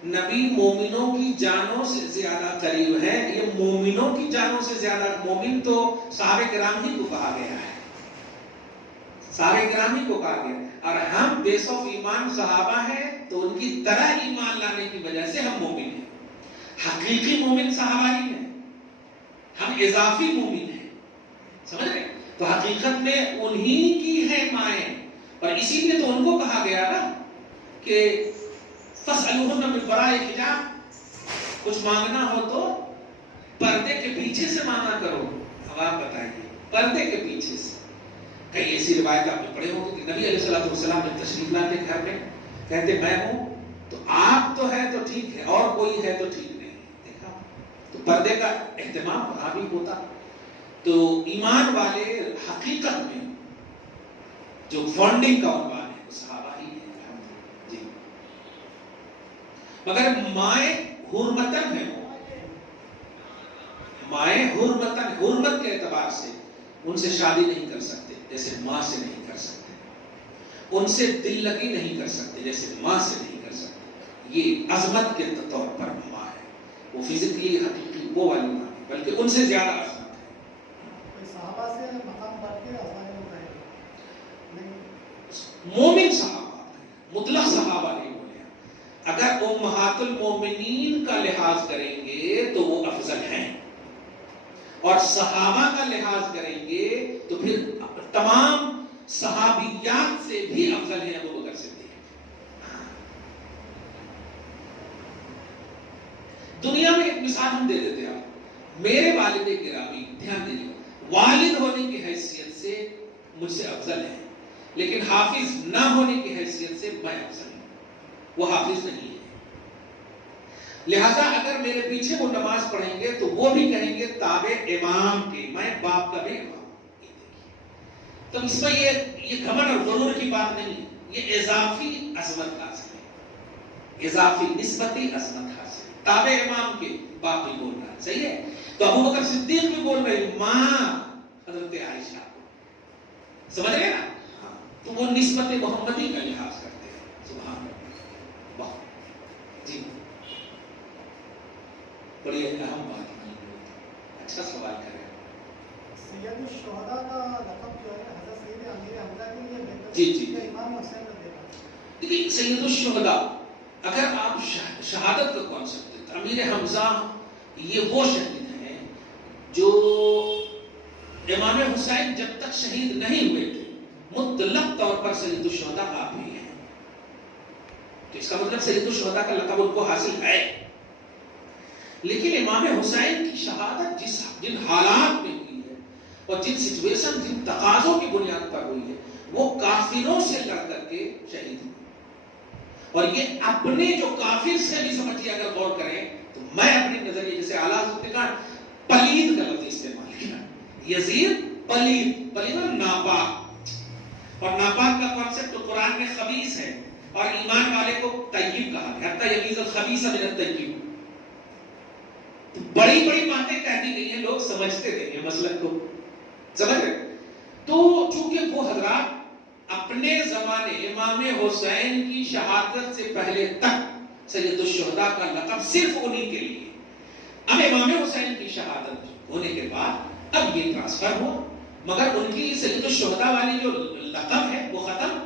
نبی مومنوں کی جانوں سے زیادہ قریب ہے، یہ مومنوں کی جانوں سے زیادہ، مومن تو صحابہ کرام ہی کو کہا گیا ہے، صحابہ کرام ہی کو کہا گیا، اور ہم بیس آف ایمان صحابہ ہیں تو ان کی طرح ایمان لانے کی وجہ سے ہم مومن ہیں، حقیقی مومن صحابہ ہی ہیں، ہم اضافی مومن ہیں، سمجھ رہے ہیں؟ تو حقیقت میں انہی کی ہے مائیں، اور اسی لیے تو ان کو کہا گیا نا کہ فَاسْأَلُوهُنَّ مِنْ وَرَاءِ حِجَابٍ، کچھ مانگنا ہو تو پردے کے پیچھے سے مانگا کرو۔ اب آپ بتائیے، پردے کے پیچھے سے، کئی ایسی روایت آپ نے پڑھے ہوں کہ نبی علیہ السلام جب تشریف لاتے گھر میں کہتے میں ہوں، تو آپ تو ہے تو ٹھیک ہے، اور کوئی ہے تو ٹھیک نہیں، دیکھا؟ تو پردے کا اہتمام وہاں بھی ہوتا۔ تو ایمان والے حقیقت میں جو فانڈنگ کا عنوان ہے وہ صحابہ ہی ہے۔ جی مگر مائیں حرمتن ہے، مائیں حرمتن، حرمت کے اعتبار سے ان سے شادی نہیں کر سکتے جیسے ماں سے نہیں کر سکتے، ان سے دل لگی نہیں کر سکتے جیسے ماں سے نہیں کر سکتے، یہ عظمت کے طور پر ماں ہے، وہ فزیکلی حقیقی وہ والی ماں، بلکہ ان سے زیادہ عظمت ہے۔ صحابہ سے مقام بڑھ کے ازواج مطہرات مومن صحابہ، مطلق صحابہ نہیں بولے، اگر امہات المومنین کا لحاظ کریں گے تو وہ افضل ہیں، اور صحابہ کا لحاظ کریں گے تو پھر تمام صحابیات سے بھی افضل ہیں ابوبکر صدیق۔ دنیا میں ایک مثال ہم دے دیتے ہیں، میرے والد گرامی، دھیان دیجیے، والد ہونے کی حیثیت سے مجھ سے افضل ہیں، لیکن حافظ نہ ہونے کی حیثیت سے میں افضل ہوں، وہ حافظ نہیں ہے، لہذا اگر میرے پیچھے وہ نماز پڑھیں گے تو وہ بھی کہیں گے تابع امام کے، میں باپ کا بھی امام۔ تو اس میں یہ گھمنڈ اور غرور کی بات نہیں ہے، یہ اضافی عظمت حاصل ہے، اضافی نسبتی عظمت حاصل ہے، تابع امام کے باقی بول رہا ہے، صحیح ہے؟ تو ابو بکر صدیق بھی بول رہے ہیں ماں حضرت عائشہ کو، سمجھ رہے نا؟ ہاں، تو وہ نسبت محمدی کا لحاظ کرتے ہیں، سبحان اللہ، واہ جی، بڑی اہم بات ہے، اچھا سوال کریں۔ سید الشہداء کا لقب جو ہے حضرت سید امیر حمزہ کے لیے بہتر جی جی ہے، امام حسین کا دینا۔ دیکھیے سید الشہداء، اگر آپ شہادت کا کانسیپٹ، امیر حمزہ یہ وہ شہید ہیں جو امام حسین جب تک شہید نہیں ہوئے تھے مطلق طور پر سید الشہداء آپ ہی ہیں، تو اس کا مطلب سید الشہداء کا لقب ان کو حاصل ہے، لیکن امام حسین کی شہادت جن حالات میں ہوئی ہے اور جن سچویشن، جن تقاضوں کی بنیاد پر ہوئی ہے، وہ کافروں سے لڑ کر کے شہید ہوئے، اور یہ اپنے جو کافر سے بھی سمجھیے، اگر غور کریں تو میں اپنی نظریے جیسے اعلیٰ حضرت نے کہا پلید کا لفظ استعمال کیا، یزید پلید اور ناپاک، اور ناپاک کا کانسیپٹ تو قرآن میں خبیث ہے، اور ایمان والے کو طیب کہا ہے، حتی یمیز الخبیث من الطیب، بڑی بڑی باتیں کہہ دی گئی ہیں، لوگ سمجھتے نہیں ہیں مسلک کو، سمجھ رہے؟ تو چونکہ وہ حضرات اپنے زمانے امام حسین کی شہادت سے پہلے تک سید الشہداء کا لقب صرف انہی کے لیے، اب امام حسین کی شہادت ہونے کے بعد اب یہ ٹرانسفر ہوا، مگر ان کی سید الشہداء والی جو لقب ہے وہ ختم،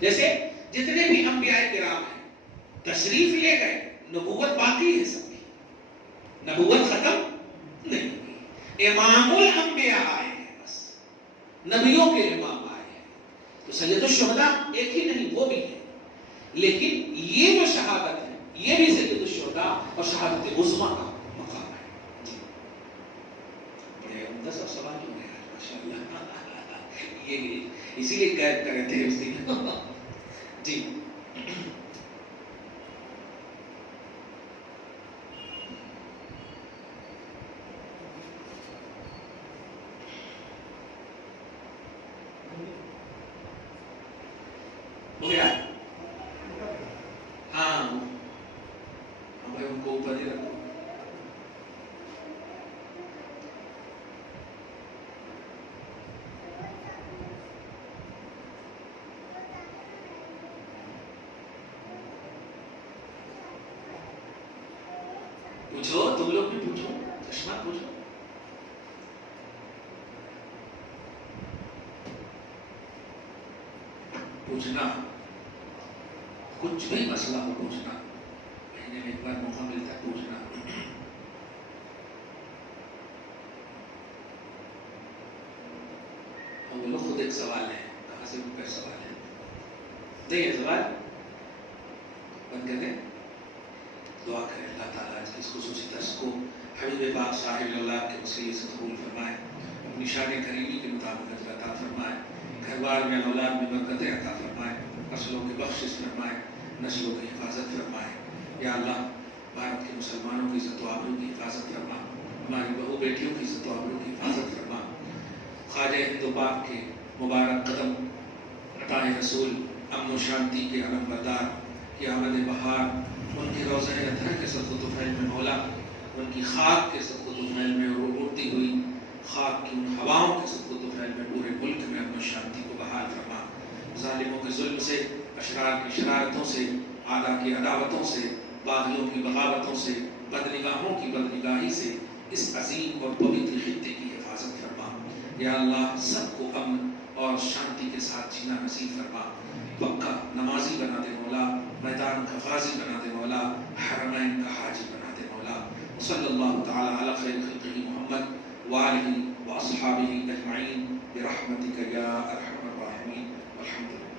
جیسے جتنے بھی انبیاء کرام ہیں تشریف لے گئے، نبوت باقی ہے، سب کی نبوت ختم نہیں ہوئی، امام الانبیاء آئے ہیں، بس نبیوں کے امام آئے ہیں، تو سید الشہداء ایک ہی نہیں وہ بھی ہے، لیکن یہ جو شہادت ہے یہ بھی سید الشہداء اور شہادت عظمیٰ کا مقام ہے۔ جی بڑے عمدہ سب سوال کیوں ہے ماشاءاللہ، یہ اسی لیے قید کرے تھے اس دن۔ جی ہو گیا؟ ہاں بھائی ان کو اوپر ہی رکھو۔ پوچھو، تم لوگ بھی پوچھو، چشمہ پوچھو۔ پوچھنا، کچھ بھی مسئلہ ہو پوچھنا، مہینے میں ایک بار موقع ملتا ہے پوچھنا۔ اور وہ لوگ خود ایک سوال ہے، کہاں سے ان کا سوال ہے؟ دیکھیں سوال بند کر دیں، دعا کریں اللہ تعالیٰ اس خصوصی درس کو حبیب پاک صاحب اللہ کے وسیلے سے قبول فرمائے، اپنی شان کریمی کے مطابق اجر عطا فرمائے، گھر بار میں اولاد میں برکتیں عطا فرمائے، فصلوں کی بخشش فرمائے، نسلوں کی حفاظت فرمائے۔ یا اللہ بھارت کے مسلمانوں کی عزت و آبرو کی حفاظت فرما، ہماری بہو بیٹیوں کی عزت و آبرو کی حفاظت فرما، خواجہ ہند و پاک کے مبارک قدم، عطائے رسول، امن و شانتی کے علم بردار کی آمد بہار، ان کی روضہ اطہر کے صدقہ طفیل میں مولا، ان کی خاک کے صدقہ طفیل میں اڑتی ہوئی خاک کی ان ہواؤں کے صدقہ طفیل میں پورے ملک میں امن و شانتی کو بحال فرما، ظالموں کے ظلم سے، اشرار کی شرارتوں سے، اعداء کی عداوتوں سے، باغیوں کی بغاوتوں سے، بدنگاہوں کی بدنگاہی سے اس عظیم اور پوتر خطے کی حفاظت فرما۔ یا اللہ سب کو امن اور شانتی کے ساتھ جینا نصیب فرما، پکا نمازی بنا دے مولا، میدان کا غازی بنا دے مولا، حرمین کا حاجی بنا دے مولا۔ صلی اللہ تعالی علی خیر خلقہ محمد وآلہ واصحابہ اجمعین برحمتک یا ارحم الراحمین، والحمد للہ۔